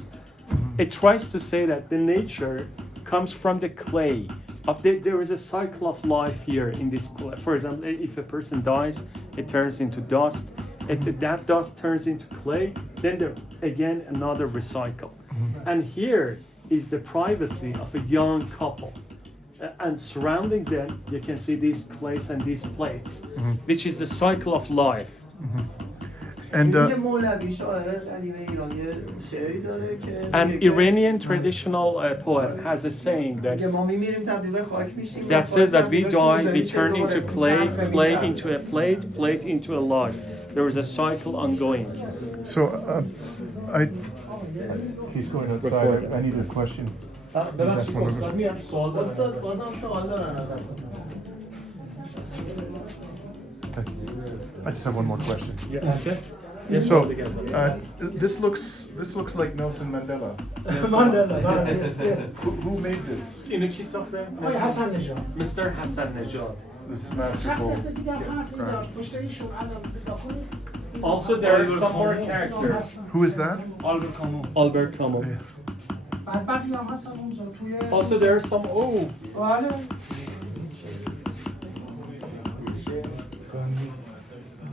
It tries to say that the nature comes from the clay. There is a cycle of life here in this clay. For example, if a person dies, it turns into dust. That dust turns into clay. Then there again another recycle. And here is the privacy of a young couple. And surrounding them, you can see these clays and these plates, which is the cycle of life And An Iranian traditional poet has a saying that says that we die, we turn into clay, clay into a plate, plate into a life. There is a cycle ongoing. so he's going outside. I need a question. ببخشید استاد میاد سوال دارم. استاد بازم سوال دارن ازت. I just have one more question. Yeah, okay. Yes, So, this looks like Nelson Mandela. Mandela, yes. Who made this? اینو کی ساخته؟ آقای حسن نژاد. Mr. حسن نژاد. This masterful. شخصیت دیگه هم هست اینجا پشت ایشون الان نگاه کنید. Also, there are some more characters. Who is that? Albert Camus. بعد بقیه هم هستن اونجا توی. Also, there are some. Oh, بله.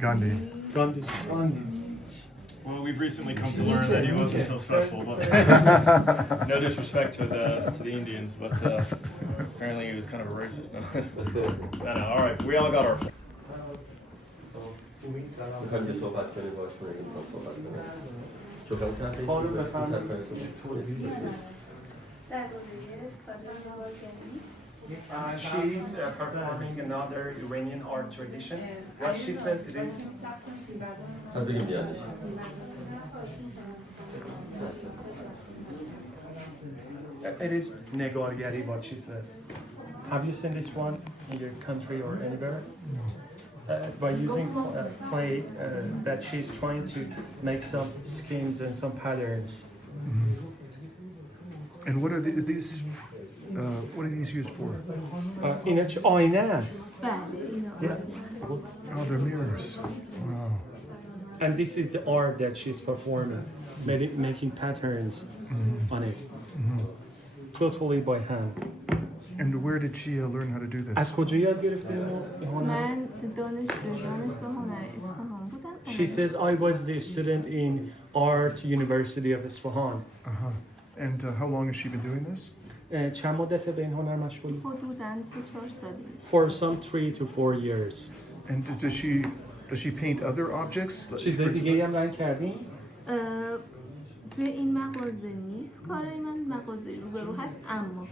Gandhi. Gandhi. Well, we've recently come to learn that he wasn't so special, but no disrespect to the Indians, but apparently he was kind of a racist. No, no, all right, we all got our. میخوایم یه صحبت کنیم باش کنیم صحبت کنیم چون خانم بفرمایید توضیح بدید. She's performing another Iranian art tradition. What she says it is. It is negargari, what she says. Have you seen this one in your country or anywhere? By using clay, that she's trying to make some schemes and some patterns. And what are these? What are these used for? In a aynas. Yeah. Oh, they're mirrors. Wow. And this is the art that she's performing, making patterns on it, totally by hand. And where did she learn how to do this? از کجا یاد گرفته اینو؟ من دانشگاه هنر اصفهان بودم. She says I was the student in Art University of Esfahan. And how long has she been doing this? چند مدته به این هنر مشغولی؟ حدوداً 3-4 سالی. For some 3 to 4 years. And does she paint other objects? چیز دیگه هم رنگ کردین؟ توی این مغازه نیست کارای من، مغازه روبرو هست اما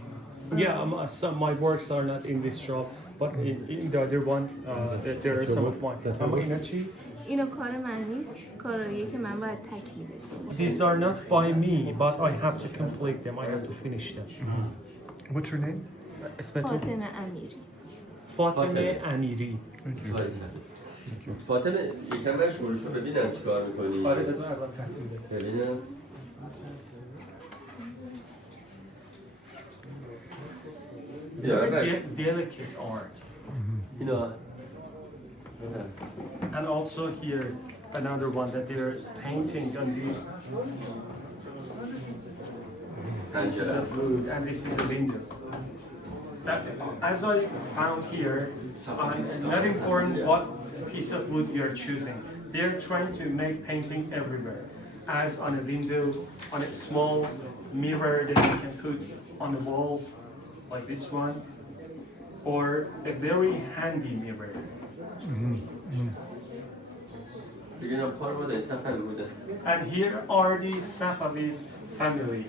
Yeah, some my works are not in this shop, but in the other one, there are some of mine. اما اینا چی؟ اینا کار من نیست، کاراییه که من باید تکمیلش کنم. These are not by me, but I have to complete them. I have to finish them. What's her name? فاطمه امیری. فاطمه امیری. فاطمه یکم برش شروعشو ببینم چیکار می‌کنی. آره بذار ازم تحصیل بده. ببینم. Very delicate art. You know. And also here, another one that they're painting on these. This is a wood and this is a window. As I found here, not important what piece of wood you're choosing. They're trying to make painting everywhere. As on a window, on a small mirror that you can put on the wall, like this one, or a very handy mirror. And here are the Safavid family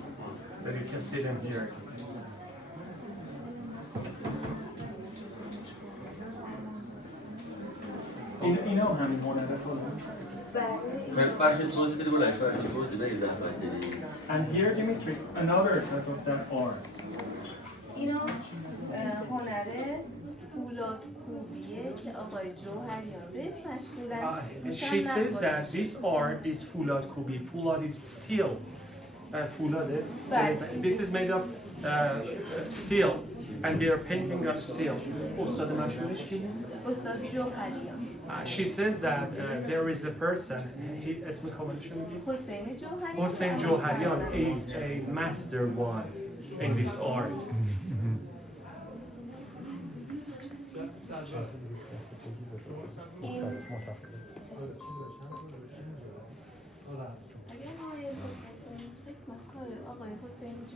that you can see them here. اینا همین هنر And here, Dimitri, another type of that art. اینا هنر فولاد کوبیه که آقای جوهریان بهش مشغولن. She says that this art is Fulad Kubi. Fulad is steel. Fulad, this is made of steel, and they are painting of steel. استاد مشهورش کی؟ استاد جوهریان. She says that there is a person, اسم کاملش رو میگی؟ حسین جوهریان. حسین جوهریان is a master one in this art.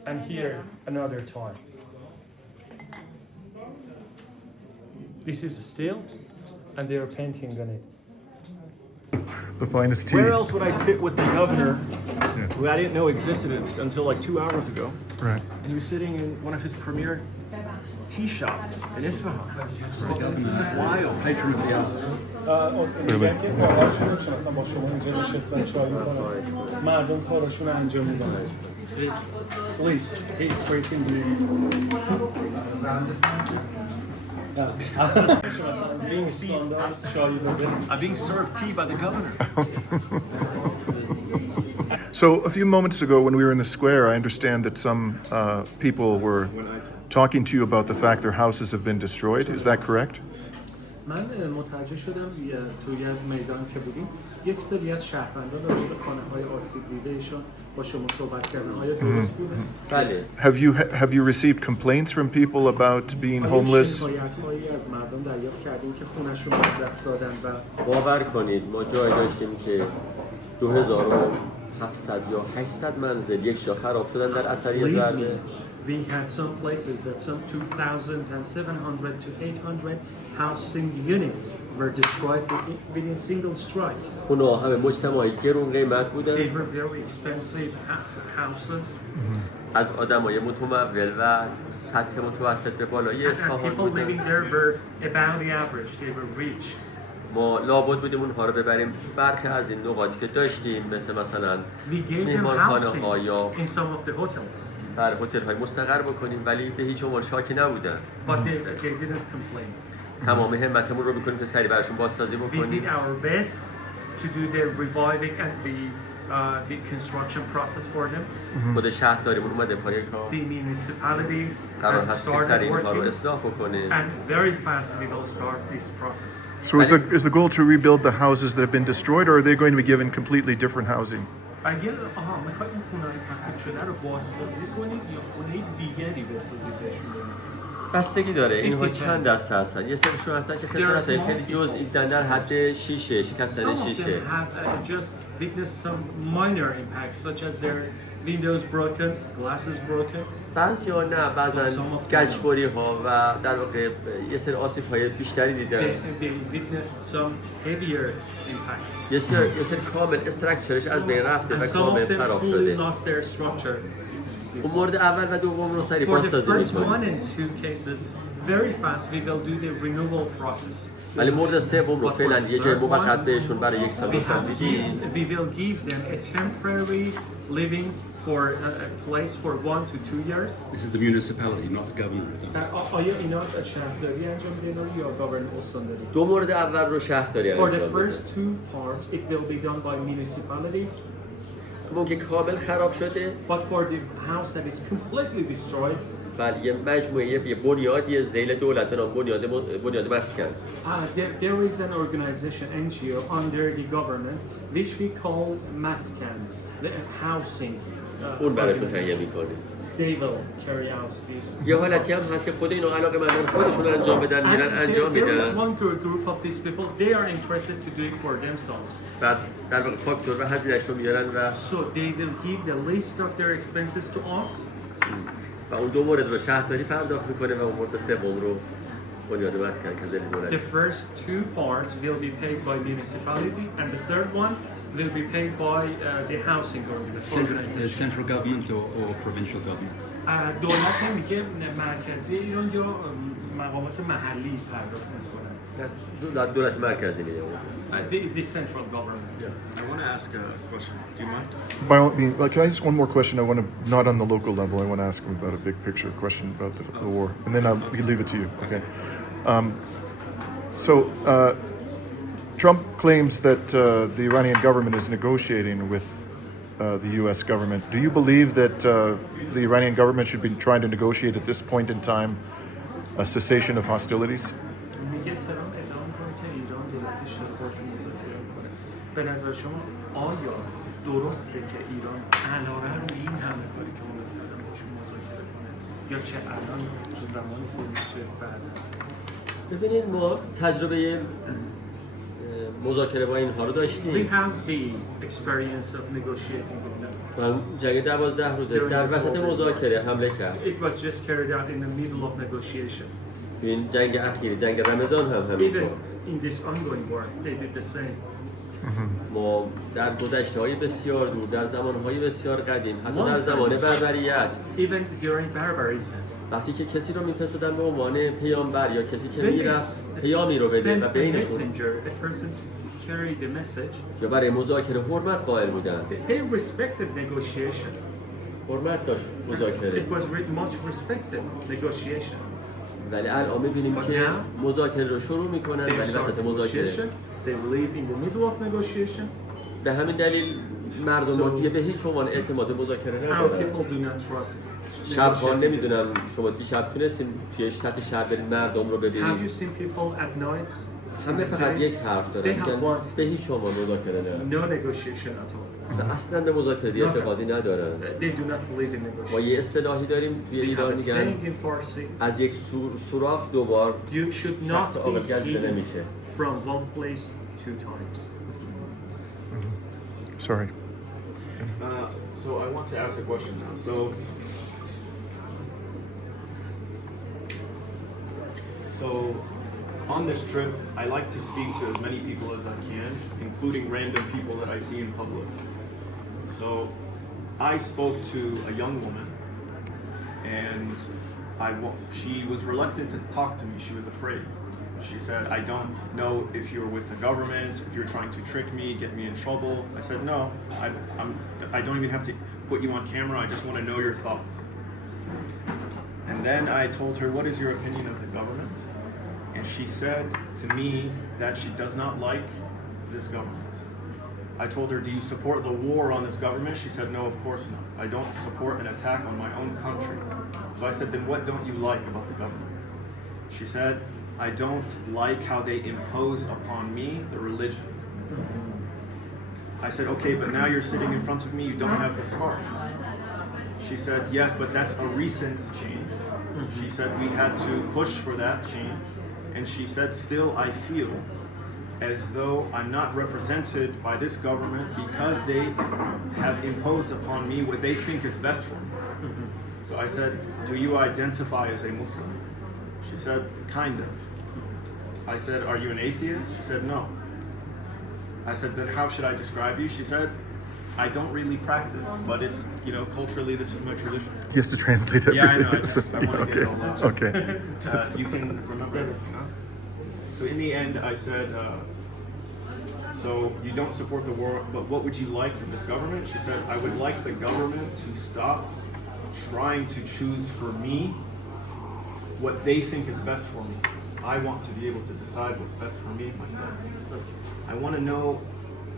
And here, another toy. This is steel, and they are painting on it. The finest tea. Where else would I sit with the governor, who I didn't know existed until like 2 hours ago? Right. And he was sitting in one of his premier tea shops in Isfahan. Just wild. Patron of the arts. میگن که کارهاشون نمیشناسن با شما اینجا نشستن چای میکنن مردم کاراشون رو انجام میدن Please, he's treating you. I'm being served tea by the governor. So a few moments ago when we were in the square, I understand that some people were talking to you about the fact their houses have been destroyed. Is that correct? من متوجه شدم توی میدان که بودیم یک سری از شهروندان در مورد خانه‌های آسیب دیده‌شان با شما صحبت کردن. آیا درست بوده؟ بله. Have you received complaints from people about being homeless? شکایت‌هایی از مردم دریافت کردیم که خونه‌شون رو دست دادن و باور کنید ما جایی داشتیم که 2700 یا 800 منزل یک جا خراب شدن در اثر یه ضربه. We had some places that some 2,700 to 800 housing units were destroyed within single strike. خونه همه مجتمعی گرون قیمت بودن. They were very expensive houses. از آدمای متمول و سطح متوسط به بالای اصفهان People living there were about the average. They were rich. ما لابد بودیم اونها رو ببریم برخی از این نقاطی که داشتیم مثلا میهمانخانه‌ها یا in some of the hotels. در هتل‌های مستقر بکنیم ولی به هیچ عنوان شاکی نبودن. But they didn't complain. تمام همتمون رو می‌کنیم که سریع براشون بازسازی We بکنیم. did our best to do the reviving and the construction process for them. خود شهرداریمون اومده پای کار. The municipality قرار has هست که started سریع این کار رو working اصلاح بکنه. and very fast we will start this process. So is the goal to rebuild the houses that have been destroyed, or are they going to be given completely different housing? اگر میخواید این خونه‌های تخریب شده رو بازسازی کنید یا خونه دیگری بسازید بهشون بدید؟ بستگی داره اینها چند دسته هستن. یه سریشون هستن که خسارت‌های خیلی جزئی در حد شیشه، شکستن شیشه. Some of them have just witnessed some minor impacts such as their windows broken, glasses broken. بعضیا نه، بعضا گچبری ها و در واقع یه سری آسیب های بیشتری دیدن. They witnessed some heavier impacts. یه سری کامل استراکچرش از بین رفته و کامل خراب شده. Lost their structure. اون مورد اول و دوم رو سریع For the بازسازی first می‌کنیم. one and two cases, very fast we will do the renewal process. ولی مورد سوم رو فعلا یه جای موقت بهشون برای یک سال می‌دیم. We will give them a temporary living for a place for 1 to 2 years. This is the municipality, not the governor. آیا اینا شهرداری انجام میدن یا گاورنر استانداری؟ دو مورد اول رو شهرداری For انجام the می‌ده. first two parts, it will be done by municipality. ممکن کامل خراب شده. But for the house that is completely destroyed, بله یه مجموعه یه بنیادی ذیل دولت به نام بنیاد مسکن. there is an organization, NGO, under the government, which we call Maskan, the housing. اون براشون تهیه می‌کنه. They will carry out this. یه حالتی هم هست که خود اینا علاقه‌مندن خودشون انجام بدن میرن انجام There is میدن. one group of these people, they are interested to do it for themselves. بعد در واقع فاکتور و هزینه‌اش رو میارن و So they will give the list of their expenses to us. و اون دو مورد رو شهرداری پرداخت میکنه و اون مورد سوم رو بنیاد مسکن که ذیل دولت. The first two parts will be paid by municipality, and the third one will be paid by the housing organization. Central government or provincial government? دولت میگه مرکزی ایران یا مقامات محلی پرداخت میکنن؟ دولت مرکزی میگه. The central government. I want to ask a question. Do you mind? By all means, can I ask one more question? I want to, not on the local level, I want to ask him about a big picture question about the war. And then I'll leave it to you, okay? Trump claims that the Iranian government is negotiating with the U.S. government. Do you believe that the Iranian government should be trying to negotiate at this point in time a cessation of hostilities? میگه ترامپ ادعا میکنه که ایران دولتش داره باشون مذاکره میکنه. به نظر شما آیا درسته که ایران علیرغم این همه کاری که اون کردن باشون مذاکره کنه یا چه الان چه زمان خوبی چه بعد؟ ببینید ما تجربه مذاکره با اینها رو داشتیم. We have the experience of negotiating with them. جنگ 12 روزه در وسط مذاکره حمله کرد. It was just carried out in the middle of negotiation. این جنگ اخیری جنگ رمضان هم همینطور. Even in this ongoing war, they did the same. ما در گذشته‌های بسیار دور، در زمانهای بسیار قدیم، حتی در زمان بربریت، even during barbarism, وقتی که کسی رو می‌فرستادن به عنوان پیامبر یا کسی که میرفت پیامی رو بده و بینشون a person to carry the message, یا برای مذاکره حرمت قائل بودن. they respected negotiation. حرمت داشت مذاکره. It was much respected negotiation. ولی الان می‌بینیم که مذاکره رو شروع می‌کنن ولی وسط مذاکره. They live in the middle of negotiation. به همین دلیل مردم دیگه به هیچ عنوان اعتماد به مذاکره ندارن. People do not trust. شب‌ها نمیدونم شما دیشب تونستیم توی سطح شهر برید مردم رو Have ببینید. you seen people at night? همه فقط یک حرف دارن میگن به هیچ عنوان مذاکره ندارن. No negotiation at all. اصلا به مذاکره دیگه اعتقادی ندارن. They do not believe in negotiation. ما یه اصطلاحی داریم توی ایران میگن از یک سوراخ دوبار You should not آب be گز hidden نمیشه. from one place two times. Sorry. So I want to ask a question now. So on this trip, I like to speak to as many people as I can, including random people that I see in public. So I spoke to a young woman, and she was reluctant to talk to me. She was afraid. She said, I don't know if you're with the government, if you're trying to trick me, get me in trouble. I said, no, I don't even have to put you on camera. I just want to know your thoughts. And then I told her, what is your opinion of the government? And she said to me that she does not like this government. I told her, do you support the war on this government? She said, no, of course not. I don't support an attack on my own country. So I said, then what don't you like about the government? She said, I don't like how they impose upon me the religion. I said, okay, but now you're sitting in front of me, you don't have the scarf. She said, yes, but that's a recent change. She said we had to push for that change. And she said, still, I feel as though I'm not represented by this government because they have imposed upon me what they think is best for me. So I said, do you identify as a Muslim? She said, kind of. I said, are you an atheist? She said, no. I said, then how should I describe you? She said, I don't really practice, but it's, culturally, this is my tradition. He has to translate everything. Yeah, I know. I want to get it all out. Okay. You can remember everything, huh? So in the end, I said, so you don't support the war, but what would you like from this government? She said, I would like the government to stop trying to choose for me what they think is best for me. I want to be able to decide what's best for me myself. I want to know,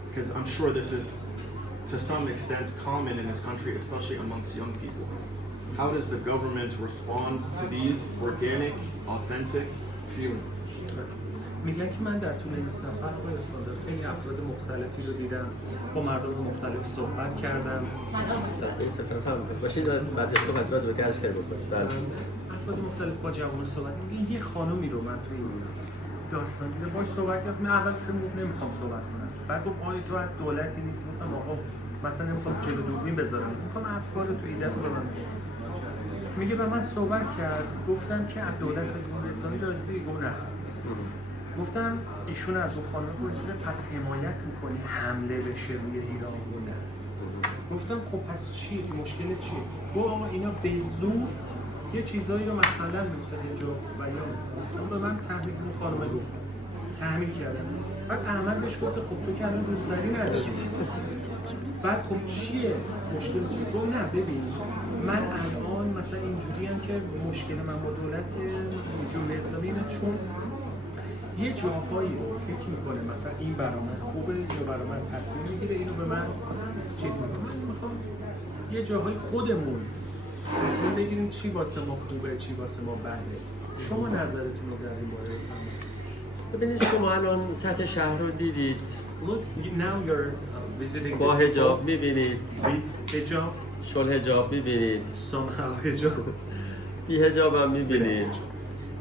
because I'm sure this is to some extent common in this country, especially amongst young people. How does the government respond to these organic, authentic feelings? میگن که من در طول این سفر با استاندار خیلی افراد مختلفی رو دیدم، با مردم مختلف صحبت کردم. باشید بعد صحبت راجع به گشت بکنید. افراد مختلف با جوان صحبت میگن. یه خانومی رو من توی این داستان دیدم باهاش صحبت کردم. من اول که نمیخوام صحبت کنم. بعد گفت آیا تو از دولتی نیستی؟ گفتم آقا مثلا نمیخوام جلو دوربین بذارم. میخوام افکار تو ایده‌تو به من بگی. میگه با من صحبت کرد. گفتم که از دولت جمهوری اسلامی راستی گفت نه. گفتم ایشون از اون خانم پرسیده پس حمایت میکنی حمله بشه روی ایران و نه. گفتم خب پس چی؟ مشکل چیه؟ گفت آقا اینا به زور یه چیزایی رو مثلا مثل اینجا بیان گفتم به من تحمیل اون خانمه گفت تحمیل کردم. بعد احمد بهش گفته خب تو که الان روسری نداری. بعد خب چیه؟ مشکل چیه؟ گفت نه ببین من الان مثلا اینجوری هم که مشکل من با دولت جمهوری اسلامی اینه چون یه جاهایی رو فکر میکنه مثلا این برای من خوبه یا برای من تصمیم میگیره اینو به من چیز میکنه. من میخوام یه جاهای خودمون تصمیم بگیریم چی واسه ما خوبه چی واسه ما بده. شما نظرتون رو در این باره بفرمایید. ببینید شما الان سطح شهر رو دیدید. Now you're visiting با حجاب میبینید. حجاب شل حجاب میبینید. somehow حجاب بی حجاب هم میبینید.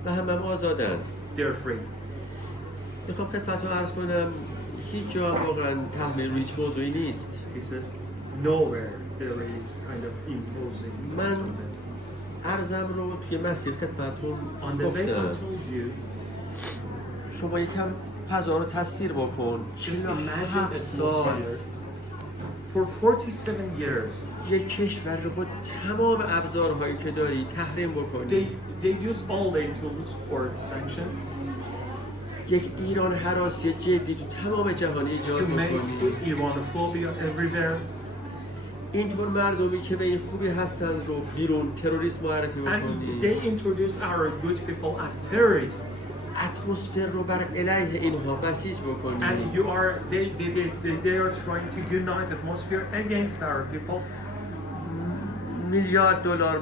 و همه آزادن. They're free. میخوام خدمتتون عرض کنم هیچ جا واقعا تحمیل روی هیچ موضوعی نیست. He says nowhere there is kind of imposing. من عرضم رو توی مسیر خدمتتون On the way I گفتم. told you شما یکم فضا رو تصویر بکن. Just imagine 7 a سال For 47 years, یک کشور رو با تمام ابزارهایی که داری تحریم بکنی. they use all their tools for sanctions یک ایران هراسی جدی تو تمام جهان ایجاد to make بکنی. Iranophobia everywhere. اینطور مردمی که به این خوبی هستن رو بیرون تروریست معرفی And بکنی. they introduce our good people as terrorists. اتمسفر رو بر علیه اینها بسیج بکنی. And you are they are trying to unite atmosphere against our people. میلیارد دلار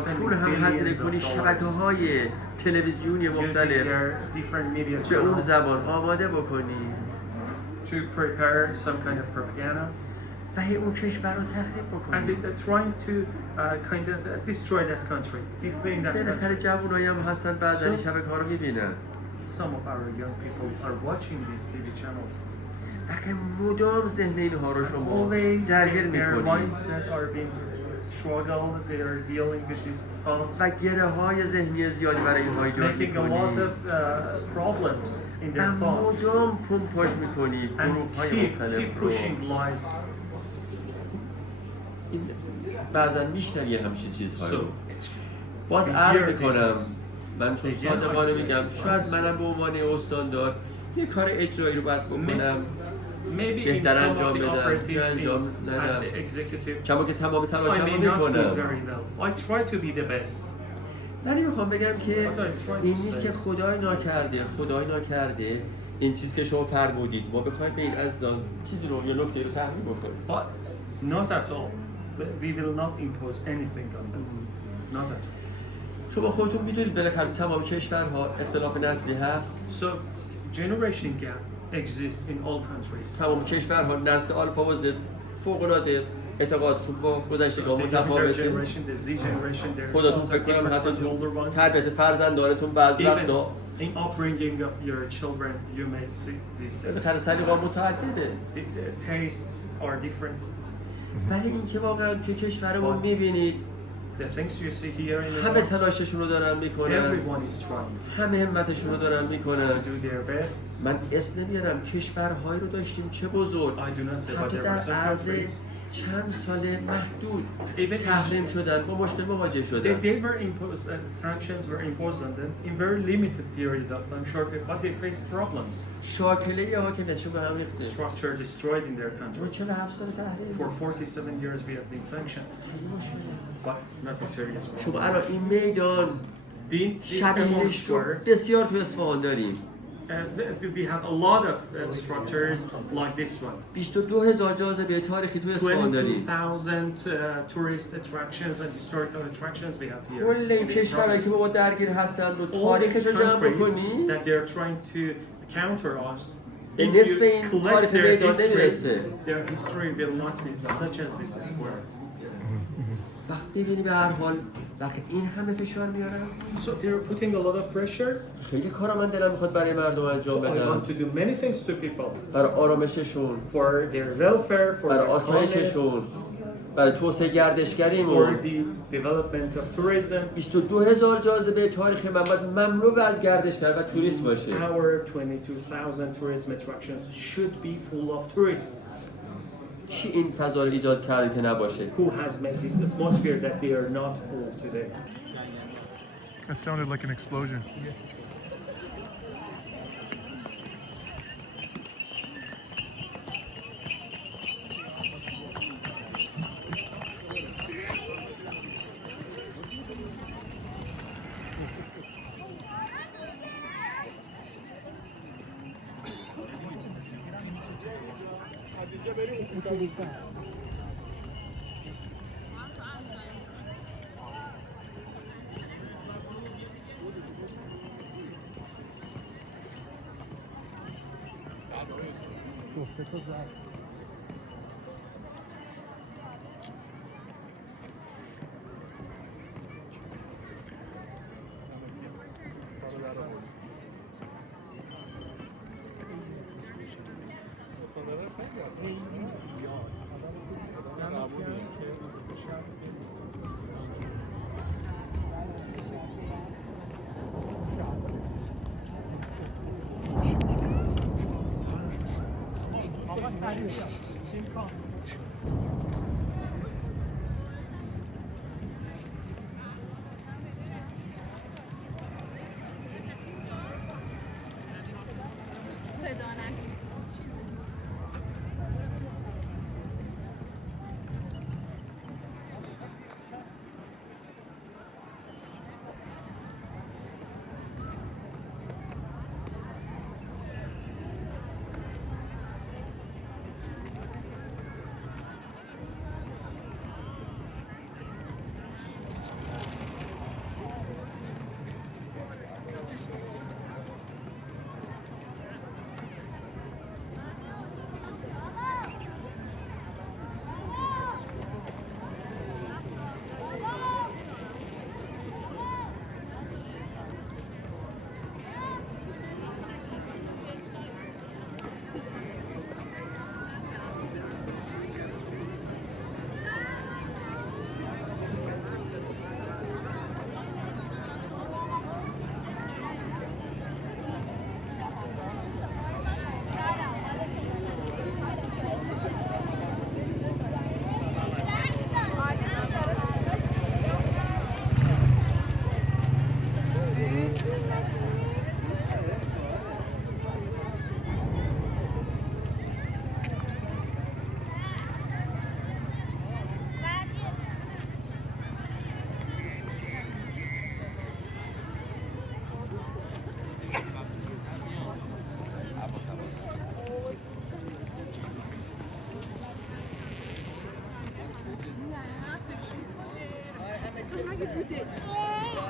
پول هم هزینه کنی شبکه‌های تلویزیونی مختلف به اون زبان آماده بکنی to prepare some kind of propaganda. و اون کشور رو تخریب And بکنی. they're trying to kind of destroy that country, defame that بالاخره country. جوانایی هم هستن بعضی این شبکه‌ها رو میبینن. Some of our young people are watching these TV channels. وقتی مدام ذهن اینها رو شما Always درگیر their میکنی mindset are being struggled. They are dealing with these thoughts, و گره های ذهنی زیادی برای اینها ایجاد making a lot میکنی of problems in their و thoughts, مدام پمپاژ میکنی and گروه های keep مختلف رو. pushing lies. بعضا میشنوی همچین چیزهایی رو. So, باز we عرض hear these میکنم things. من چون Again, صادقانه I say, میگم شاید منم به عنوان استاندار یه کار اجرایی رو باید بکنم Maybe in بهتر some انجام of the بدم operatives که انجام as ندم the executive, کما که تمام I تلاشم may رو not do میکنم. very well. I try to be the best. ولی میخوام بگم که What I'm trying to این نیست say. که خدای ناکرده این چیز که شما فرمودید ما بخوایم به این عزیزان چیزی رو یا نکته رو تحمیل بکنیم. But not at all. We will not impose anything on them. Not at all. شما خودتون میدونید بالاخره تمام کشورها اختلاف نسلی هست. So generation gap exists in all countries. تمام کشورها نسل آلفا و زد فوق‌العاده اعتقادشون با گذشتگان The younger متفاوته. generation, the Z generation, their خودتون thoughts are فکر کنم different حتی from the older تو ones. تربیت فرزندانتون بعضی Even وقتا in upbringing of your children, you may see these things. بالاخره سلیقه‌ها متعدده. The tastes are different. ولی این که واقعا توی کشورمون میبینید The things you see here in همه Iran, تلاششون رو دارن میکنن everyone is trying همه همتشون رو دارن میکنن. to do their best. من اسم نمیارم کشورهایی رو داشتیم چه بزرگ I do not say, but حتی there در were some عرض countries. چند سال محدود Even تحریم شدن با مشکل مواجه شدن. they were imposed, sanctions were imposed on them in very limited period of time, short, but they faced problems. شاکله حاکمیتشون به هم ریخته. Structure destroyed in their رو countries. 47 سال تحریم. For 47 years we have been sanctioned, but not a serious شما problem. الان این میدان This Imam شبیهش رو Square, بسیار تو اصفهان داریم. we have a lot of structures like this one. 22,000 جاذبه تاریخی تو اصفهان داریم. 22,000 tourist attractions and historical attractions we have here. کل این in this کشورهایی که province. با ما درگیر هستن رو All these تاریخش رو جمع countries بکنی that they're trying to counter us, به if نصف you این collect تاریخ their میدان history, نمیرسه. their history will not be such as this square. وقتی ببینی به هر حال وقتی این همه فشار میارن So they're putting a lot of pressure. خیلی کارا من دلم میخواد برای مردم انجام So I بدم want to do many things to people برای آرامششون for their welfare, for برای their calmness, آسایششون برای توسعه for گردشگریمون. the development of tourism. 22,000 جاذبه تاریخی من باید مملو از گردشگر و توریست باشه. Our 22,000 tourism attractions should be full of tourists. کی این فضا رو ایجاد کرده که نباشه؟ Who has made this atmosphere that they are not full today? That sounded like an explosion.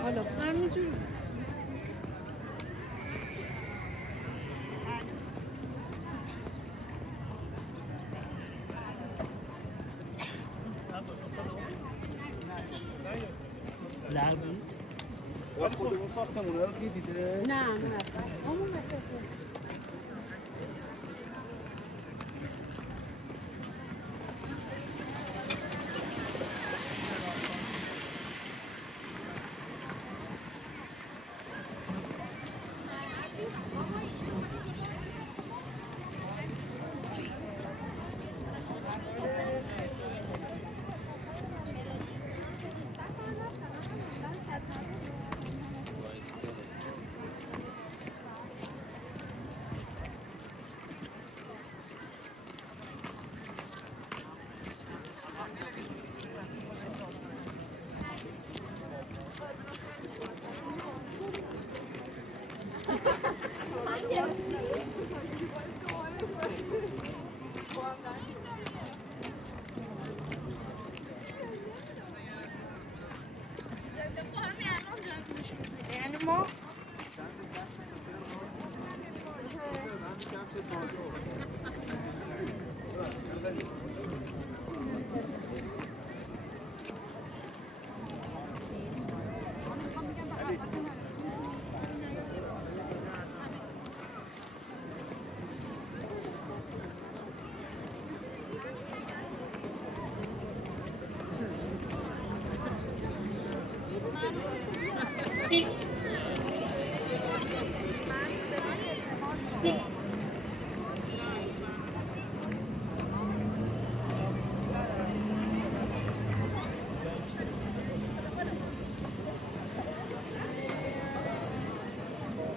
حالا همینجوری لحظه ولی خود اون ساختمونه رو دیده؟ نه نه بس همون وسط